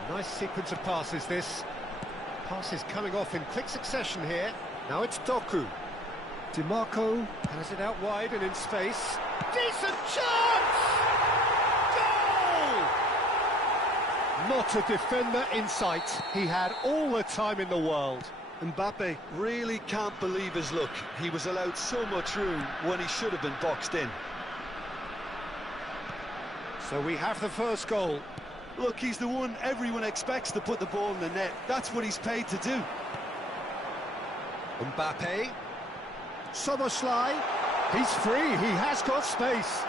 Nice sequence of passes, this. Passes coming off in quick succession here. Now it's Doku. DiMarco has it out wide and in space. Decent chance! Goal! Not a defender in sight. He had all the time in the world. Mbappe really can't believe his luck. He was allowed so much room when he should have been boxed in. So we have the first goal. Look, he's the one everyone expects to put the ball in the net. That's what he's paid to do. Mbappe. Szoboszlai. He's free. He has got space.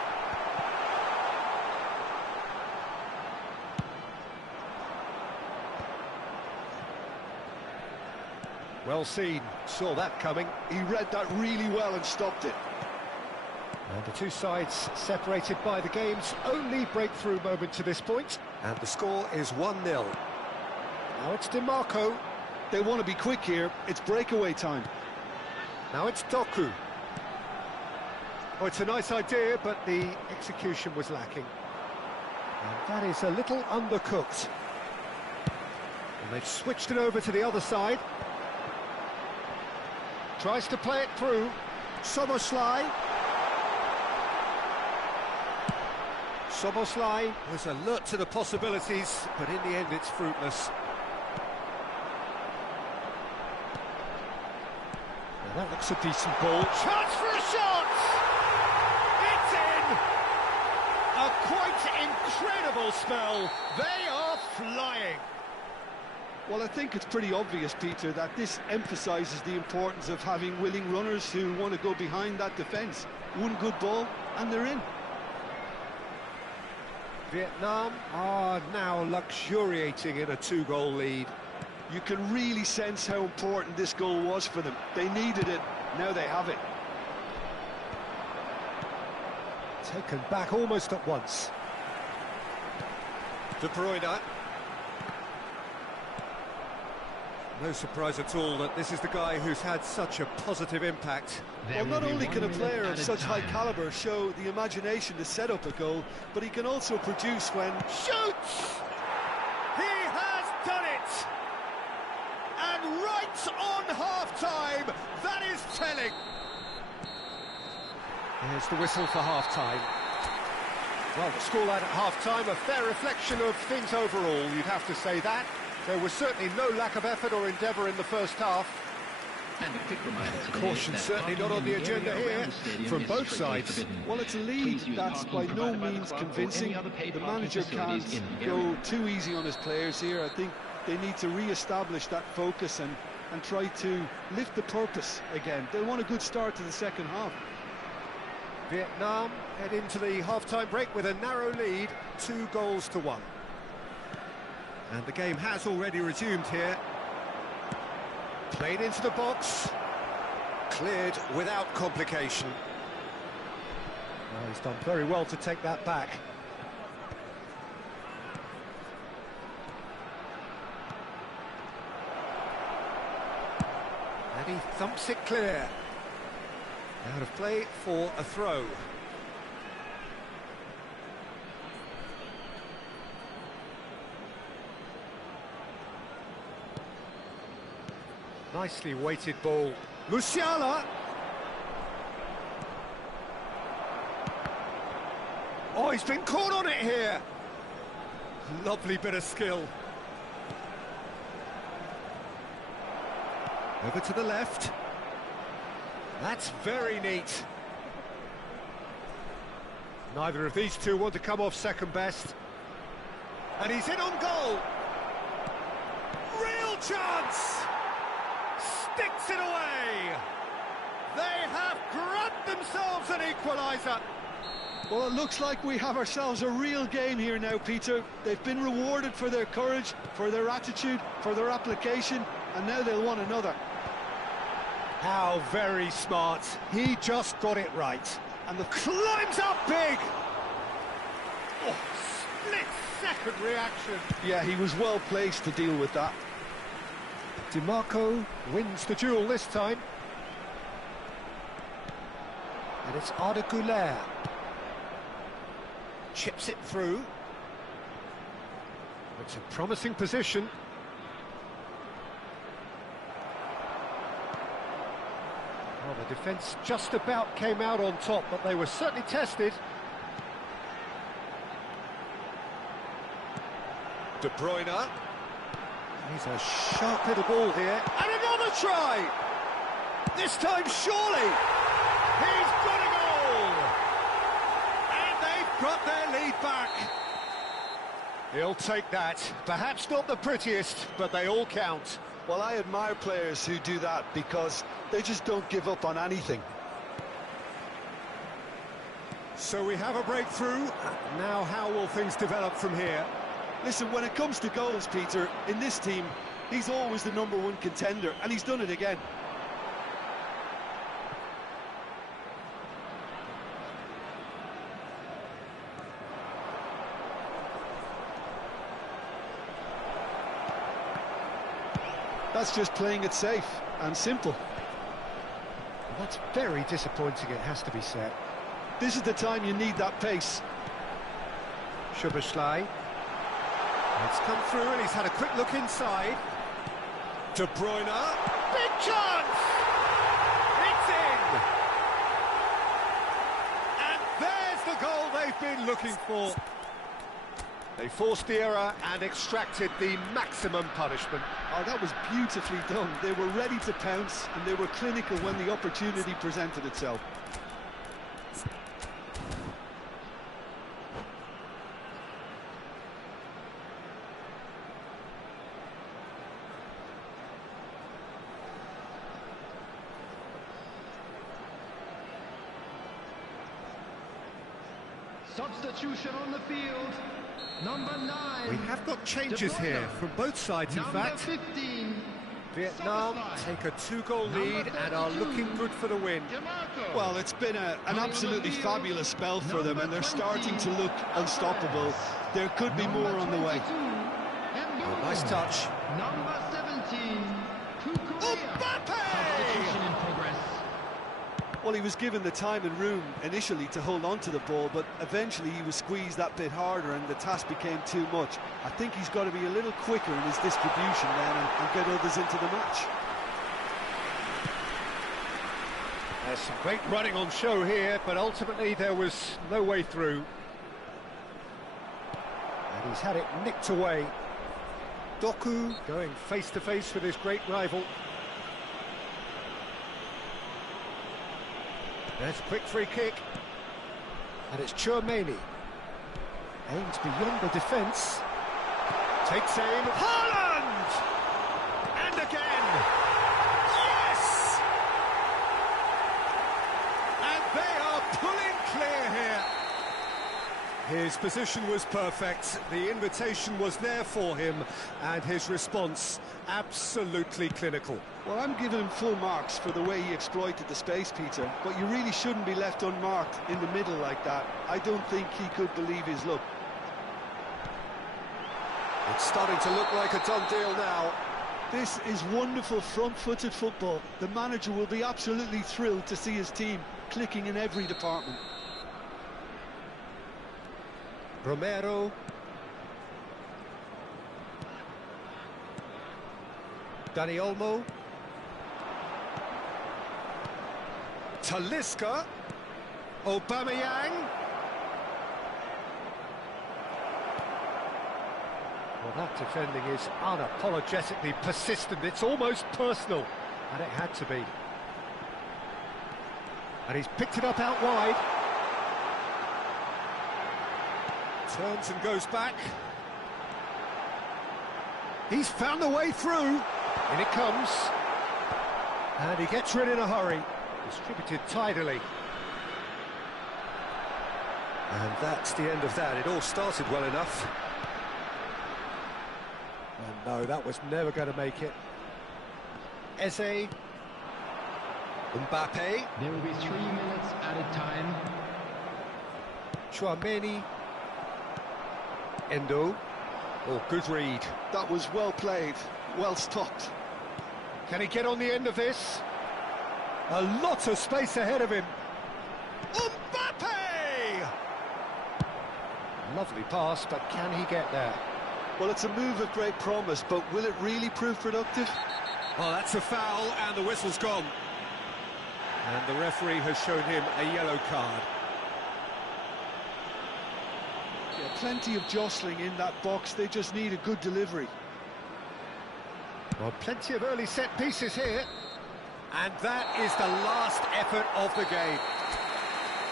Well seen. Saw that coming. He read that really well and stopped it. And the two sides separated by the game's only breakthrough moment to this point. And the score is 1-0. Now it's DiMarco. They want to be quick here. It's breakaway time. Now it's Doku. Oh, it's a nice idea, but the execution was lacking. And that is a little undercooked. And they've switched it over to the other side. Tries to play it through. Szoboszlai. Szoboszlai was alert to the possibilities, but in the end it's fruitless. Now that looks a decent ball. Chance for a shot! It's in! A quite incredible spell. They are flying. Well, I think it's pretty obvious, Peter, that this emphasises the importance of having willing runners who want to go behind that defence. One good ball, and they're in. Vietnam are now luxuriating in a 2-goal lead. You can really sense how important this goal was for them. They needed it, now they have it. Taken back almost at once. De Bruyne. No surprise at all that this is the guy who's had such a positive impact. Well, not only can a player of such high calibre show the imagination to set up a goal, but he can also produce when... Shoots! He has done it! And right on half-time, that is telling. Here's the whistle for half-time. Well, the scoreline at half-time, a fair reflection of things overall, you'd have to say that. There was certainly no lack of effort or endeavour in the first half. And a quick reminder today Caution that certainly not on the parking in agenda area here around the stadium from is both strictly sides. forbidden. Well, it's a lead Please use that's parking by no provided by the means club or convincing. any other paid The parking manager facilities can't in the go area. too easy on his players here. I think they need to re-establish that focus and try to lift the purpose again. They want a good start to the second half. Vietnam head into the half-time break with a narrow lead, 2-1. And the game has already resumed here. Played into the box. Cleared without complication. Well, he's done very well to take that back. And he thumps it clear. Out of play for a throw. Nicely weighted ball. Musiala! Oh, he's been caught on it here! Lovely bit of skill. Over to the left. That's very neat. Neither of these two want to come off second best. And he's in on goal! Real chance! Sticks it away! They have grabbed themselves an equaliser! Well, it looks like we have ourselves a real game here now, Peter. They've been rewarded for their courage, for their attitude, for their application, and now they'll want another. How very smart. He just got it right. And the climbs up big! Oh, split-second reaction. Yeah, he was well placed to deal with that. Dimarco wins the duel this time. And it's Arda Güler. Chips it through. It's a promising position. Well, the defence just about came out on top, but they were certainly tested. De Bruyne. He's a sharp little ball here. And another try! This time, surely! He's got a goal! And they've got their lead back. He'll take that. Perhaps not the prettiest, but they all count. Well, I admire players who do that because they just don't give up on anything. So we have a breakthrough. Now how will things develop from here? Listen, when it comes to goals, Peter, in this team, he's always the #1 contender, and he's done it again. That's just playing it safe and simple. Well, that's very disappointing, it has to be said. This is the time you need that pace. Szoboszlai. It's come through and he's had a quick look inside. De Bruyne. Big chance! It's in! And there's the goal they've been looking for. They forced the error and extracted the maximum punishment. Oh, that was beautifully done. They were ready to pounce and they were clinical when the opportunity presented itself. Substitution on the field. Number 9. We have got changes here from both sides, in Number fact. 15. Vietnam Szoboszlai. take a 2-goal lead and are 32. looking good for the win. Giammatteo. Well, it's been an absolutely fabulous spell for them, and they're starting to look unstoppable. There could be more on the way. Oh, nice touch. Number 17. Kukurea. Mbappe! Substitution in progress. Well, he was given the time and room initially to hold on to the ball, but eventually he was squeezed that bit harder and the task became too much. I think he's got to be a little quicker in his distribution then and get others into the match. There's some great running on show here, but ultimately there was no way through. And he's had it nicked away. Doku going face-to-face with his great rival. There's a quick free kick. And it's Tchouaméni. Aims beyond the defence. Takes aim. Haaland! And again! Yes! And they are pulling clear here. His position was perfect. The invitation was there for him. And his response absolutely clinical. Well, I'm giving him full marks for the way he exploited the space, Peter, but you really shouldn't be left unmarked in the middle like that. I don't think he could believe his luck. It's starting to look like a done deal now. This is wonderful front-footed football. The manager will be absolutely thrilled to see his team clicking in every department. Romero. Dani Olmo. Talisca. Aubameyang. Well, that defending is unapologetically persistent. It's almost personal, and it had to be. And he's picked it up out wide. Turns and goes back. He's found a way through. In it comes. And he gets rid in a hurry. Distributed tidily. And that's the end of that. It all started well enough. And no, that was never going to make it. Eze. Mbappe. There will be 3 minutes added time. Tchouaméni. Endo. Oh, good read. That was well played, well stopped. Can he get on the end of this? A lot of space ahead of him. Mbappe! Lovely pass, but can he get there? Well, it's a move of great promise, but will it really prove productive? Well, that's a foul, and the whistle's gone. And the referee has shown him a yellow card. Yeah, plenty of jostling in that box, they just need a good delivery. Well, plenty of early set pieces here. And that is the last effort of the game.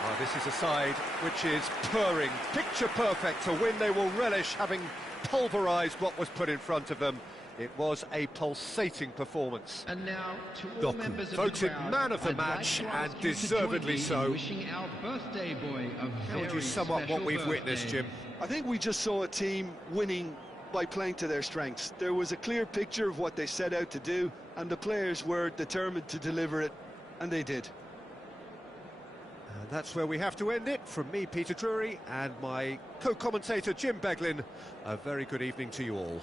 Well, this is a side which is purring, picture perfect, a win they will relish, having pulverised what was put in front of them. It was a pulsating performance. And now, to all Doku, members of voted the crowd, man of the I'd like match, to ask and you to deservedly join me so. in wishing our birthday boy a How would you very sum up what special we've witnessed, birthday. Jim? I think we just saw a team winning by playing to their strengths. There was a clear picture of what they set out to do, and the players were determined to deliver it, and they did. And that's where we have to end it. From me, Peter Drury, and my co-commentator, Jim Beglin, a very good evening to you all.